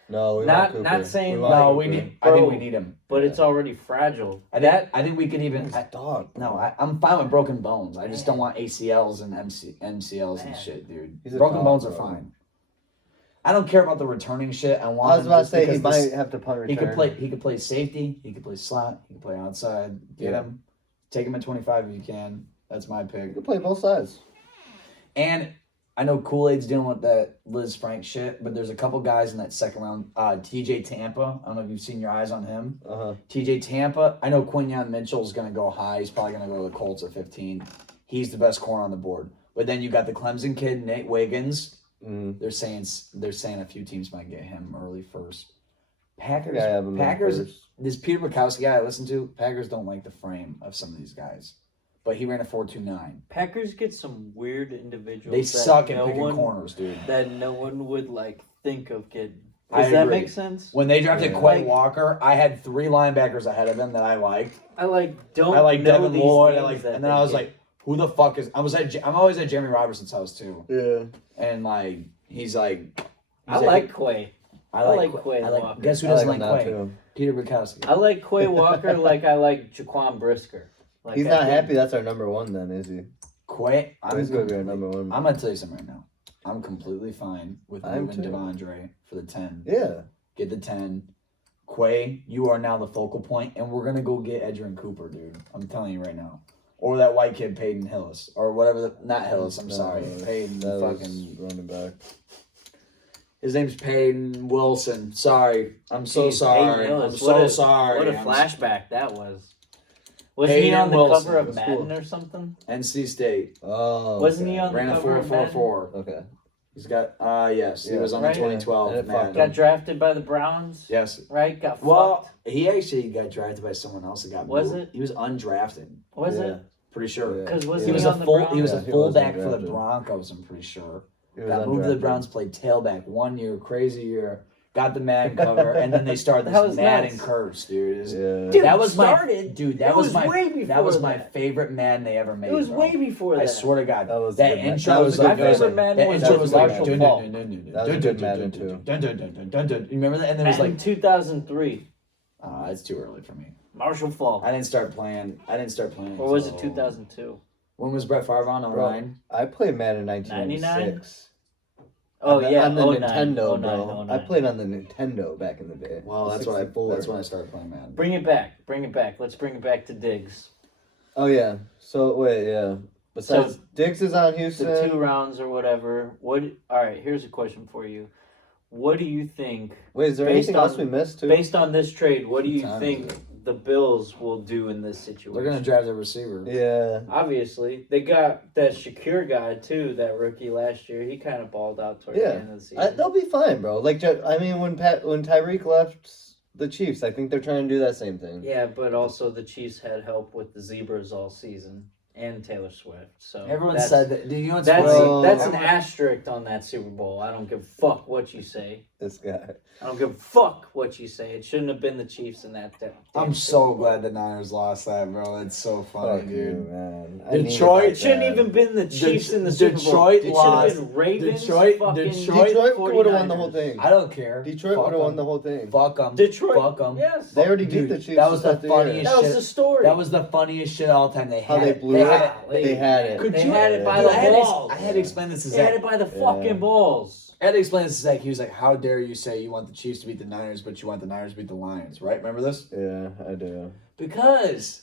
No, we not want Cooper. not saying no. We need. I think we need him. But it's already fragile. I think we could even. Dog. No, I'm fine with broken bones. I just don't want ACLs and MCLs and shit, dude. He's a broken dog, bones bro. are fine. I don't care about the returning shit. I I was about to say he might have to punt return. He could play safety. He could play slot. He could play outside. Get him. Take him at 25 if you can. That's my pick. He could play both sides. And I know Kool-Aid's dealing with that Liz Frank shit, but there's a couple guys in that second round. TJ Tampa. I don't know if you've seen your eyes on him. TJ Tampa. I know Quinyon Mitchell's going to go high. He's probably going to go to the Colts at 15. He's the best corner on the board. But then you got the Clemson kid, Nate Wiggins. They're saying a few teams might get him early first. Packers. This Peter Bukowski guy I listen to, Packers don't like the frame of some of these guys. But he ran a 4.29. Packers get some weird individuals. They suck at picking corners, dude. That no one would think of getting. Does that make sense? When they drafted Quay Walker, I had 3 linebackers ahead of him that I liked. I like Devin Lloyd. And then I was like, who the fuck is? I'm always at Jeremy Robertson's house too. Yeah. And like he's like. I like Quay. I like Quay Walker. Guess who doesn't like Quay? Peter Bukowski. I like Quay Walker like I like Jaquan Brisker. Like he's not happy that's our number 1 then, is he? Quay. He's going to be our number 1. I'm going to tell you something right now. I'm completely fine with moving Devondre for the 10. Yeah. Get the 10. Quay, you are now the focal point, and we're going to go get Edgerrin Cooper, dude. I'm telling you right now. Or that white kid, Peyton Hillis. Or whatever. Not Hillis, I'm sorry. Peyton fucking. Running back. His name's Peyton Wilson. Sorry. I'm so sorry. I'm so sorry. What a flashback that was. Wasn't he on the cover of Madden or something? NC State. Oh. Wasn't he on the cover of Madden? 4.44. Okay. He's got, yes. He was on the 2012 Madden. Got drafted by the Browns? Yes. Right? Got fucked? Well, he actually got drafted by someone else that got moved. Was it? He was undrafted. Was it? Pretty sure. Because he was a fullback for the Broncos, I'm pretty sure. Got moved to the Browns, played tailback 1 year, crazy year. Got the Madden cover, and then they started this Madden curse, dude. Dude, that was that was my favorite Madden they ever made. It was way before that. I swear to God, that intro was my favorite Madden. That intro was like Marshall Falk. That was a good Madden too. You remember that? And then it was like 2003. It's too early for me. Marshall Falk. I didn't start playing. Or was it 2002? When was Brett Favre on line? I played Madden in 1996. Oh on the, yeah, on the 09, Nintendo, 09, bro. 09. I played on the Nintendo back in the day. Well, The that's 64. when I started playing Madden. Bring it back. Let's bring it back to Diggs. Oh yeah. So wait, yeah. Besides, Diggs is on Houston. The 2 rounds or whatever. All right, here's a question for you. What do you think? Wait, is there anything else we missed too? Based on this trade, what do you think the Bills will do in this situation? They're gonna draft a receiver. Yeah. Obviously, they got that Shakir guy too. That rookie last year, he kind of balled out towards the end of the season. They'll be fine, bro. Like, I mean, when Tyreek left the Chiefs, I think they're trying to do that same thing. Yeah, but also the Chiefs had help with the Zebras all season and Taylor Swift. So Everyone said that. Do you know what's that's funny? that's an asterisk on that Super Bowl. I don't give a fuck what you say. This guy. I don't give a fuck what you say. It shouldn't have been the Chiefs in that. I'm so glad the Niners lost that, bro. That's so funny, Fuck dude. you, man. Detroit- It shouldn't even been the Chiefs in the Super Bowl. Detroit It lost. should have been Ravens. Detroit Detroit would have won the 49ers. whole thing. I don't care. Detroit would have won the whole thing. Fuck them. Detroit. Fuck them. Yes. They already Dude, beat the Chiefs. that was to the start year. funniest That was the story. That was the funniest shit all the time. They How had they it. blew They it. had They had it. Could They you- had it by Dude, the balls. I had to explain this to They had Zach. it by the Yeah. fucking balls. I had to explain this to Zach. He was like, "How dare you say you want the Chiefs to beat the Niners, but you want the Niners to beat the Lions?" Right? Remember this? Yeah, I do. Because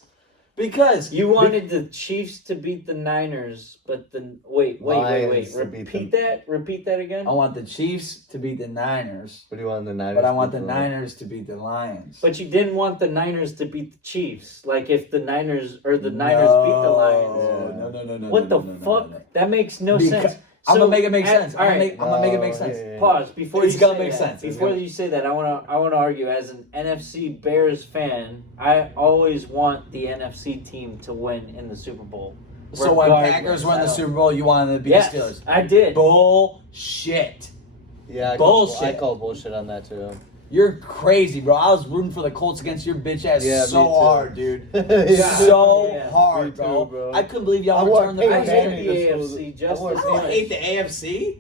You wanted the Chiefs to beat the Niners, but the wait. Lions to beat Repeat that again. I want the Chiefs to beat the Niners, What do you want the Niners? but I want to the do? Niners to beat the Lions. But you didn't want the Niners to beat the Chiefs. Like if the Niners beat the Lions. No. What the fuck? That makes no sense. I'm gonna make it make sense. All right. I'm gonna make it make sense. Yeah. Pause before It's you gonna say make that. sense. It's Before gonna- you say that, I wanna argue as an NFC Bears fan. I always want the NFC team to win in the Super Bowl. So when Regardless. Packers won I the don't- Super Bowl, you wanted to beat Yes, the Steelers. I did. Bullshit. Yeah, I Bullshit. call bullshit on that too. You're crazy, bro. I was rooting for the Colts against your bitch ass Yeah, so me too. hard, dude. Yeah. So Yeah. hard, Me too, bro. bro. I couldn't believe I y'all want returned the Peyton I first hate Manning game. the to lose. AFC I just want as I don't much. hate the AFC.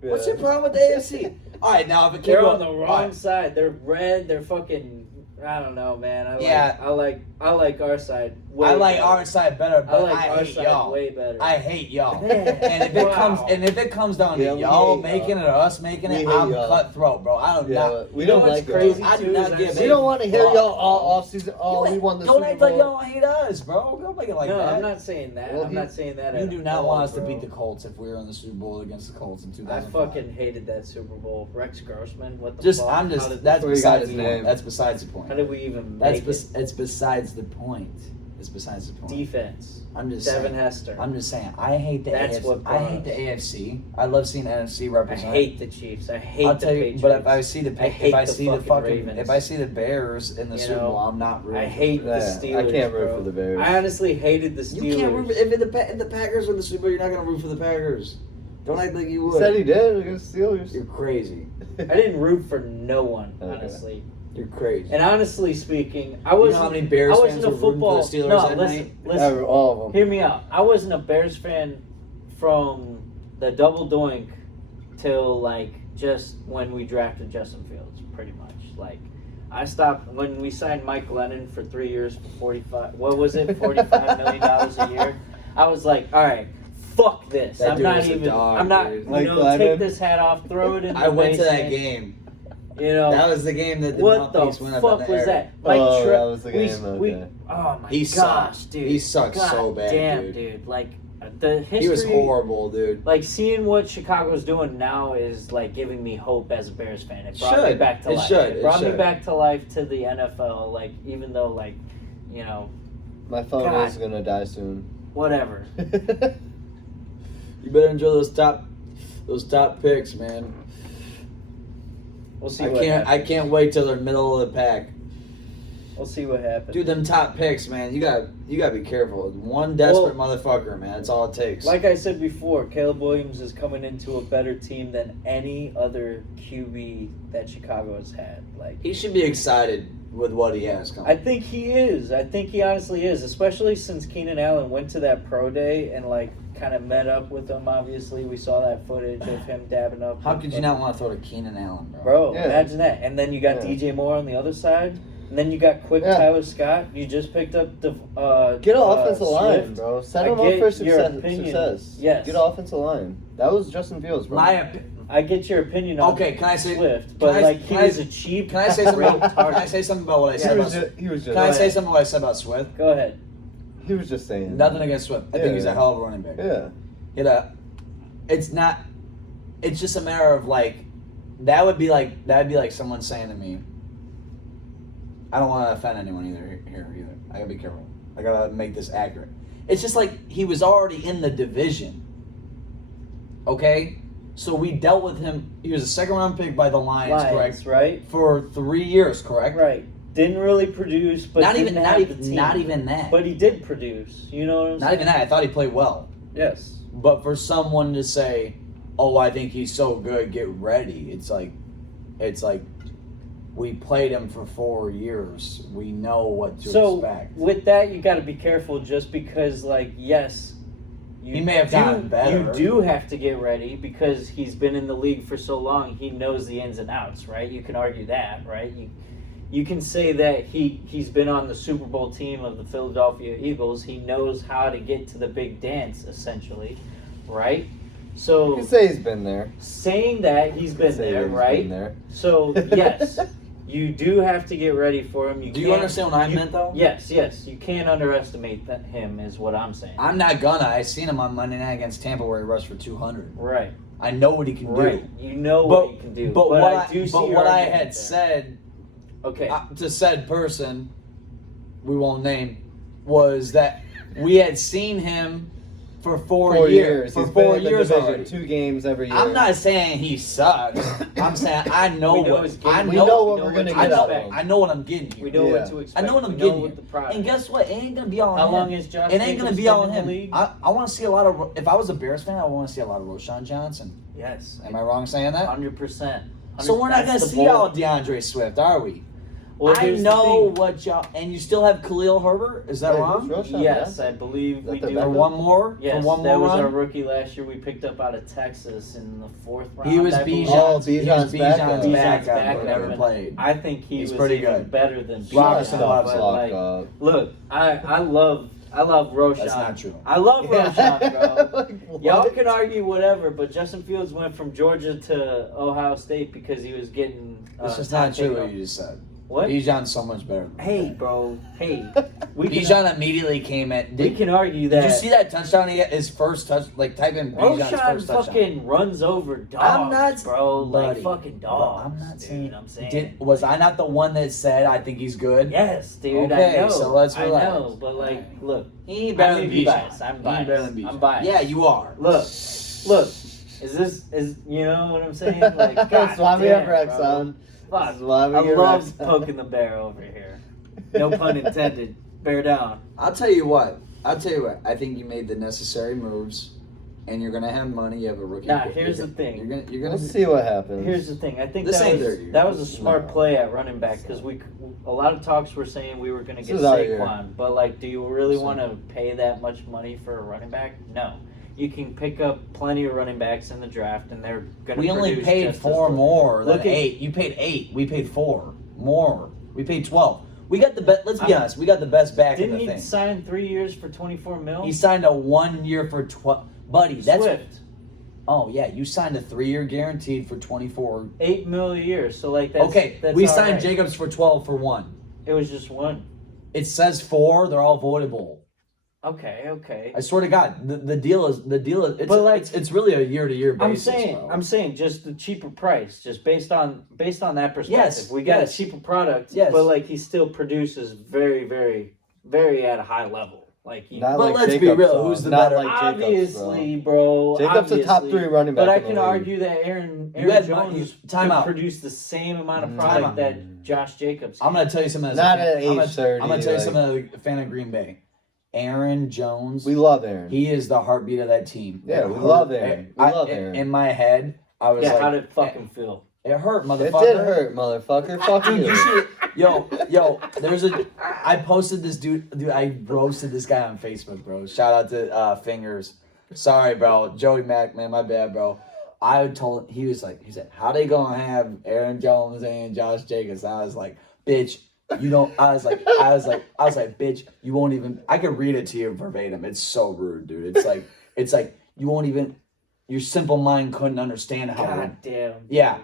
What's Yeah. your problem with the AFC? All right, now if it came They're to- on the wrong all right, side. They're red. They're fucking. I don't know, man. Yeah. I like our side. Way I like better. our side better, I but like I our hate side y'all. way better. I hate y'all. Man. And if it comes down Yeah, to we y'all hate making y'all. it or us making We it, hate I'm y'all. cutthroat, bro. I don't Yeah, not. we You know don't what's like crazy? y'all. I do too, not is give We don't want to hear y'all all off season. Oh, we won the Don't Super act like Bowl. y'all hate us, bro. Don't make it like no, that. I'm not saying that. Well, I'm not saying that. You at do not all, want us to bro. beat the Colts if we were in the Super Bowl against the Colts in I 2005. fucking hated that Super Bowl. Rex Grossman. What the Just fuck? I'm How just did- that's Where you got besides his the point. name. That's besides the point. How did we even That's make it? it's besides the point. It's besides the point. Defense. I'm just Devin saying. Hester. I'm just saying. I hate the That's AFC. what I brought hate the us. AFC. I love seeing NFC I represent. hate the Chiefs. I hate I'll the tell you, Patriots. but if I see I hate if I the see the fucking fucking Ravens. if I see the Bears in the You Super know, Bowl, I'm not rooting. I hate the Yeah, Steelers. I can't root bro. for the Bears. I honestly hated the Steelers. You can't root if the Packers win the Super Bowl. You're not gonna root for the Packers. Don't act like you He would. said he did against Steelers. You're crazy. I didn't root for no one, Okay. honestly. You're crazy. And honestly speaking, I You know wasn't. how many Bears I fans wasn't a were rooting football. for the Steelers no, that listen, night? listen. All of them. Hear me out. I wasn't a Bears fan from the double doink till like just when we drafted Justin Fields, pretty much. Like I stopped when we signed Mike Lennon for 3 years for 45. What was it? $45 million a year. I was like, all right. Fuck this. That I'm dude not was a even. dog, I'm not. dude. You Mike know, Lennon. take this hat off, throw it in the I went to that basement, game. You know, That was the game that the what the mouthpiece went up in fuck the was air. that? Oh, Tre- that was the game, We, okay. oh my He gosh, sucked. dude. He sucked God so bad, damn, dude. Like the history. He was horrible, dude. Like seeing what Chicago's doing now is like giving me hope as a Bears fan. It brought me Should. back to It life. should. It It brought me should. back to life to the NFL. Like even though like, you know, My phone God. is gonna die soon. whatever. You better enjoy those top picks, man. We'll see. I can't wait till they're middle of the pack. We'll see what happens. Dude, them top picks, man. You got to be careful. One desperate motherfucker, man. That's all it takes. Like I said before, Caleb Williams is coming into a better team than any other QB that Chicago has had. Like he should be excited with what he has coming. I think he is. I think he honestly is, especially since Keenan Allen went to that pro day and like kind of met up with him. Obviously, we saw that footage of him dabbing up. How could you not want to throw to Keenan Allen, bro? Bro, Yeah. imagine that. And then you got Yeah. DJ Moore on the other side. And then you got quick Yeah. Tyler Scott. You just picked up the Get an offensive line, Swift. bro. Set I him up get for your success. opinion. success. Yes. Get an offensive line. That was Justin Fields, bro. I get your opinion on Okay, can I say Swift, but he was a cheap. Can I say something? great Can I target. say something about what I said about Swift? He was just. Can I say something about what I said about Swift? Go ahead. He was just saying. Nothing against Swift. I think he's a hell of a running back. Yeah. It's not. It's just a matter of like. That'd be like someone saying to me. I don't want to offend anyone here either. I gotta be careful. I gotta make this accurate. It's just like he was already in the division. Okay? So we dealt with him. He was a second round pick by the Lions, correct? Right? For 3 years, correct? Right. Didn't really produce, but not even that. But he did produce. You know what I'm saying? Not even that. I thought he played well. Yes. But for someone to say, "Oh, I think he's so good, get ready," it's like we played him for 4 years. We know what to expect. So with that, you got to be careful, just because, yes, he may have gotten better. You do have to get ready because he's been in the league for so long. He knows the ins and outs, right? You can argue that, right? You can say that he's been on the Super Bowl team of the Philadelphia Eagles. He knows how to get to the big dance, essentially, right? So You can say he's been there. Saying that he's been there, right? Been there. So yes, you do have to get ready for him. Do you understand what I meant, though? Yes. You can't underestimate him, is what I'm saying. I'm not gonna. I seen him on Monday night against Tampa where he rushed for 200. Right. I know what he can do. You know what he can do. But what I had there. said, okay, to said person, we won't name, was that we had seen him for 4 years. For He's 4 been in the years division, already. 2 games every year. I'm not saying he sucks. I'm saying I know We know what his game. I We know. know what we're gonna I get know, out of him. I know what I'm getting here. we know Yeah. what to expect. I know what I'm We getting what here. the product. And guess what? It ain't gonna be all How him. long is Josh? It ain't gonna Jacobs be all been in the him. league? I want to see a lot of. If I was a Bears fan, I want to see a lot of Roshan Johnson. Yes. Am I wrong saying that? 100%. So we're not gonna see all DeAndre Swift, are we? Well, I here's the know thing. what y'all. And you still have Khalil Herbert? Is that Wait, wrong? who's Roshan Yes, Johnson? I believe we Is that the do. For backup? one more? Yes, For one that more was run? our rookie last year. We picked up out of Texas in the 4th round. He was I believe. Bijan's Bijan's backup. backup, but never played. I think he's pretty even good. better than Robinson, Bijan. Robinson. But, Lock up. look, I love Roshan. That's not true. I love Roshan, bro. Like, Y'all what? can argue whatever, but Justin Fields went from Georgia to Ohio State because he was getting. That's just not true what you just said. What? Bijan's so much better. Hey, bro. Hey, we can. Bijan immediately came at. We can argue that. Did you see that touchdown? He got his first touch. Like type in Bijan's Roshan first touchdown. fucking runs over dogs, I'm not- bro. buddy, Like fucking dogs. I'm not dude, saying. I'm saying. Was I not the one that said I think he's good? Yes, dude. Okay, I know. so let's relax. I know, but look, He ain't I better may than be Bijan. biased. I'm He biased. ain't better than Bijan. I'm biased. Yeah, you are. Look. Is you know what I'm saying? Like, God That's why we damn, have Rex bro. on. Fuck. This is why we I get love Rex on. poking the bear over here. No pun intended. Bear down. I'll tell you what. I think you made the necessary moves, and you're gonna have money. You have a rookie. Nah, here's the thing. You're gonna. We'll see what happens. Here's the thing. I think This ain't that their was, year. that was a smart No. play at running back because a lot of talks were saying we were going to get This is our year. Saquon, but like, do you really So- want to pay that much money for a running back? No. You can pick up plenty of running backs in the draft, and they're going to. We only paid 4 more than 8. You paid 8. We paid 4 more. We paid 12. We got the best. Let's be honest. We got the best back in Didn't the he thing. sign 3 years for $24 million? He signed a 1 year for 12. Buddy, that's. Swift. Oh yeah, you signed a 3-year guaranteed for 24. $8 million a year. So like that's Okay, That's we all signed right. Jacobs for 12 for 1. It was just one. It says 4. They're all voidable. Okay. I swear to God, the deal is. It's, But, like, it's really a year-to-year basis. I'm saying just the cheaper price, just based on that perspective. Yes, We got yes. a cheaper product, Yes. but like he still produces very, very, very at a high level. Like he, Not But like let's be Jacobs, real, though. who's the Not better- like Jacobs, obviously, bro. Jacobs a top obviously. 3 running back. But I in the can league. argue that Aaron had Jones time could out. produce the same amount of Time product out. that Josh Jacobs. I'm gonna tell you something. As Not a fan, at age 30, I'm gonna tell you like- something as a fan of Green Bay. Aaron Jones. We love Aaron. He is the heartbeat of that team. Yeah, It we hurt. love Aaron. We I- love Aaron. In my head, I was Yeah, like, how did it fucking feel? it hurt, It motherfucker. did hurt, motherfucker. Fuck Dude, you. you should. Yo, I posted this dude. I roasted this guy on Facebook, bro. Shout out to Fingers. Sorry, bro. Joey Mack, man, my bad, bro. I told he said, how they gonna have Aaron Jones and Josh Jacobs? I was like, bitch, you don't. I was like, bitch, you won't even. I could read it to you verbatim. It's so rude, dude. It's like you won't even. your simple mind couldn't understand how. God damn. Yeah.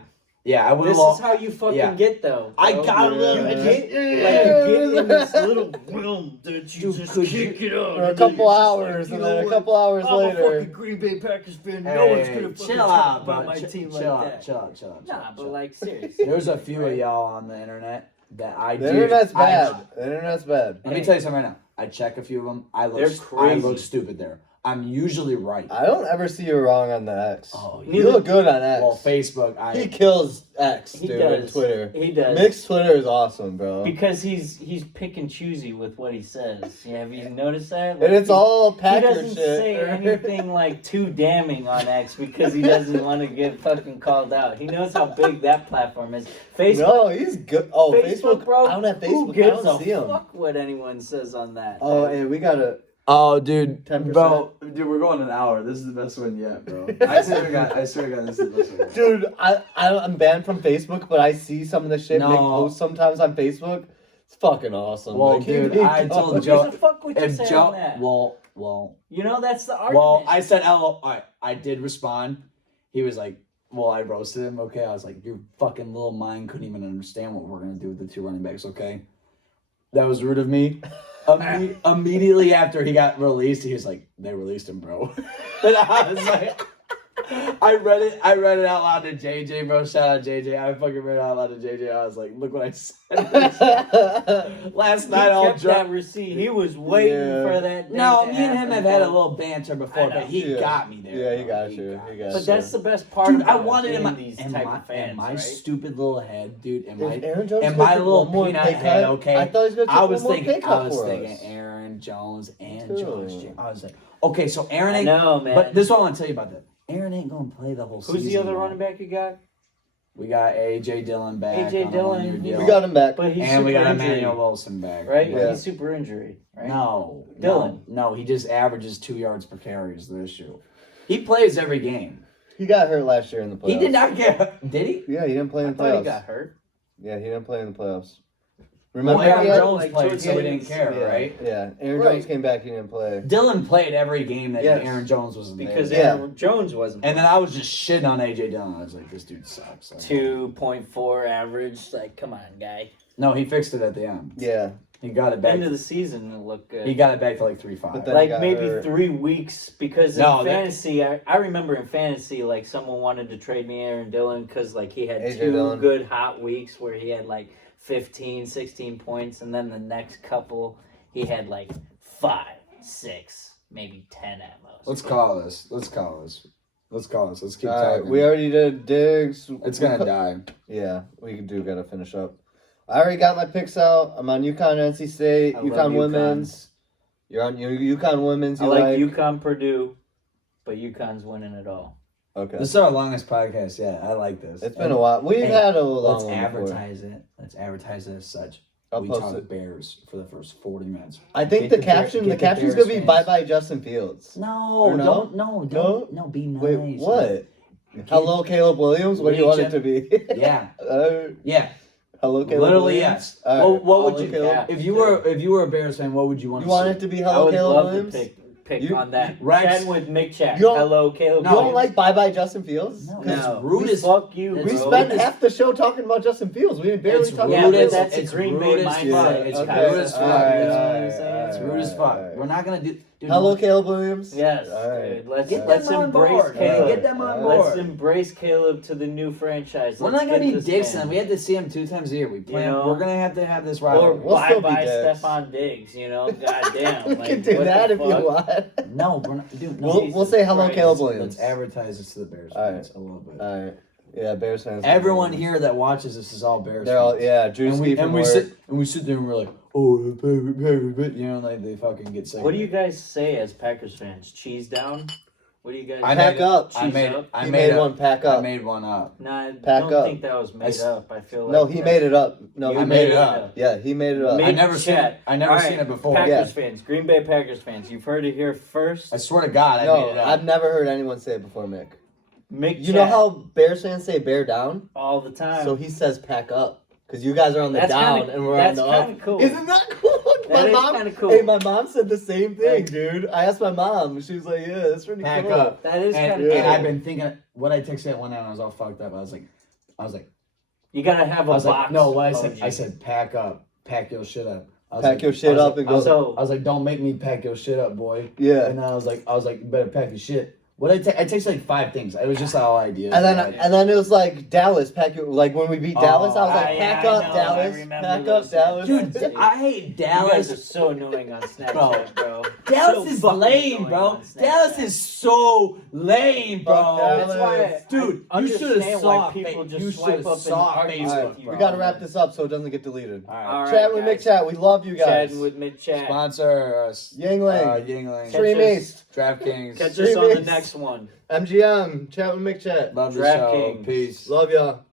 Yeah, I would. This is how you fucking get though. Bro. I got a little. You get in this little realm that you just kick it out for a couple hours, and then a couple hours I'm a later. fucking Green Bay Packers fan. Hey, no one's gonna fucking chill talk out, about bro. my team chill like out, that. Chill out. Chill out. Nah, but chill. like seriously. There's a few of y'all on the internet that I do. The internet's bad. The internet's bad. Let me tell you something right now. I check a few of them. They're I crazy. look stupid there. I'm usually right. I don't ever see you wrong on the X. Oh, you look good on X. Well, Facebook. He kills X, He dude, does. and Twitter. He does. Mick's Twitter is awesome, bro. Because he's pick and choosy with what he says. Yeah, have you noticed that? And it's all He Packer doesn't shit. say anything like too damning on X because he doesn't want to get fucking called out. He knows how big that platform is. Facebook, No, he's good. Oh, Facebook, bro. I don't have Facebook. Who gives I don't see a him. fuck what anyone says on that? Oh, hey, we gotta. Oh, dude, 10%. bro, dude, we're going an hour. This is the best one yet, bro. I swear to God, this is the best one yet. Dude, I'm banned from Facebook, but I see some of the shit No. Mick posts sometimes on Facebook. It's fucking awesome. Well, Like, dude, he I goes- told Who Joe- gives a fuck what you If say Joe, on that? well, You know, that's the argument. well, I said, "Hello." I did respond. He was like, "Well, I roasted him." Okay, I was like, "Your fucking little mind couldn't even understand what we're gonna do with the 2 running backs." Okay, that was rude of me. Immediately after he got released, he was like, "They released him, bro." And I was like, I read it out loud to JJ, bro. Shout out JJ. I fucking read it out loud to JJ. I was like, look what I said. Last He night, all kept drunk. that receipt. He was waiting for that. day No, to me and him happen, have had a bro. little banter before, I know. but he Yeah. got me there. Yeah, he bro. got you. He got But you. that's the best part Dude, about I wanted being in my, these in type my, of fans, in my right? stupid little head, dude. In my, If Aaron Jones in gonna my take little one more peanut pay head, cut, okay. I thought he was gonna take I was one more thinking, pay cut I was for thinking us. Aaron Jones and Dude. Josh. I was like, okay, so Aaron I ain't. know, man. But this is what I want to tell you about that. Aaron ain't gonna play the whole season. Who's the other bro. running back you got? We got AJ Dillon back. A.J. on a Dillon, one-year deal. We got him back. But he's and super we got injury, Emmanuel Wilson back. right? Yeah. He's super injury, right? No, Dillon. No, he just averages 2 yards per carry is the issue. He plays every game. He got hurt last year in the playoffs. He did not get. Did he? Yeah, he didn't play I in the thought he playoffs. got hurt. Yeah, he didn't play in the playoffs. Well, Remember, Aaron he had- Jones like, played, towards so we the didn't end. care, yeah, right? Yeah, Aaron Right. Jones came back. He didn't play. Dylan played every game that Yes. Aaron Jones was in Because there. Aaron Jones wasn't. And then I was just shitting on AJ Dillon. I was like, this dude sucks. Like, 2.4 average. Like, come on, guy. No, he fixed it at the end. Yeah, He got it back. End of the season, it looked good. He got it back to like 3.5. But then- he like got maybe hurt. 3 weeks because in No, that- fantasy, I remember in fantasy, like someone wanted to trade me Aaron Dillon because like he had AJ 2 Dillon. good hot weeks where he had like 15, 16 points, and then the next couple he had like 5, 6, maybe 10 at most. Let's call this. Let's keep all right. talking. We already did Diggs. It's gonna die. Yeah, we gotta finish up. I already got my picks out. I'm on UConn, NC State, I love UConn UConn. women's. You're on your UConn women's. I You like UConn Purdue, but UConn's winning it all. Okay. This is our longest podcast yet. I like this. It's been a while. We've Hey, had a long Let's one before. advertise it. Let's advertise it as such. I'll we post talk it. Bears for the first 40 minutes. I think Get the the Bear- caption. get The the caption's Bears gonna be fans. "Bye Bye Justin Fields." No, Or no? don't be nice. Wait, what? Hello, Caleb Williams. What do you want it to be? Yeah, Uh, yeah. hello, Caleb Literally, Williams. yes. All Well, right. what would Hello, you Caleb. if you were a Bears fan? What would you want? You to want see? it to be I hello, would Caleb love Williams? to pick You- on that. Rex- Chatting with MickChat. You don't- Hello, Caleb. You don't Williams. like Bye Bye Justin Fields? No, 'Cause it's rude as Fuck you, it's We bro. spent half the show talking about Justin Fields. We barely It's talked rude Yeah, about but as- that's a it's Green rude Bay as mindset. fuck. It's Okay. rude as fuck. Alright, It's alright, rude as fuck. alright. We're not gonna do. Dude, Hello, Caleb Williams. Yes, All right. dude. Let's Get let's them on embrace board. Caleb. Get them on Alright. Let's board. embrace Caleb to the new franchise. We're Let's not gonna get be this dicks. man. We have to see him 2 times a year. We plan. You know? We're gonna have this Or rivalry. We'll bye still be bye dicks. Stephon Diggs. You know, goddamn. We like, can do what that the if you fuck? want. No, we're not. Dude, no. We'll say hello, Christ. Caleb Let's Williams. advertise this to the Bears Alright. fans a little bit. All right. Yeah, Bears fans. Everyone here that watches this is all Bears They're all fans. yeah. Drew And Ski we, from and we work. sit there and we're like, oh, you know, like they fucking get sick. What do you guys say as Packers fans? Cheese down? What do you guys? I Pack made- up. I made. up? I He made, made one. Pack up. I made one up. Nah, I Pack don't up. think that was made up. I feel like No, he made it up. No, You he I made it up. Yeah, he made it up. Make I never seen chat. it. I never All seen right, it before. Packers Yeah. fans, Green Bay Packers fans, you've heard it here first. I swear to God, I No, made it up. I've never heard anyone say it before, Mick. Make You know how Bears fans say bear down? all the time. So he says pack up. Because you guys are on the That's down kinda- and we're on that's the up. kinda cool. Isn't that cool? That's That My is mom, kind of cool. hey, my mom said the same thing, dude. I asked my mom. She was like, "Yeah, that's pretty Pack cool." up. That is And, kind of Yeah. and cool. I've been thinking what I texted that one night when I was all fucked up. I was like, You gotta have a I was box. like, no, what emoji. I said, pack up, pack your shit up. I was Pack like, your shit up and go. So I was like, don't make me pack your shit up, boy. Yeah. And I was like, you better pack your shit. What I texted like 5 things. It was just all ideas. And then it was like Dallas, pack your like when we beat Dallas, I was like, yeah, pack I up know, I Dallas, remember pack those up Dallas. dude, I hate you guys are Dallas. so annoying on Snapchat, bro. Dallas So is fucking lame, annoying bro. on Snapchat. Dallas is so lame, bro. Fuck Dallas. That's why, Dude, I you should have understand saw why people you just should swipe have up saw and argue Facebook, with you. We bro. gotta wrap this up so it doesn't get deleted. All All right. right, Chat with guys. MickChat. We love you guys. Chatting with MickChat. Sponsor us. Yingling. Yingling. Stream East. DraftKings. Catch us Stream on the East. next one. MGM. Chat with MickChat. Love the show. DraftKings. Peace. Love y'all.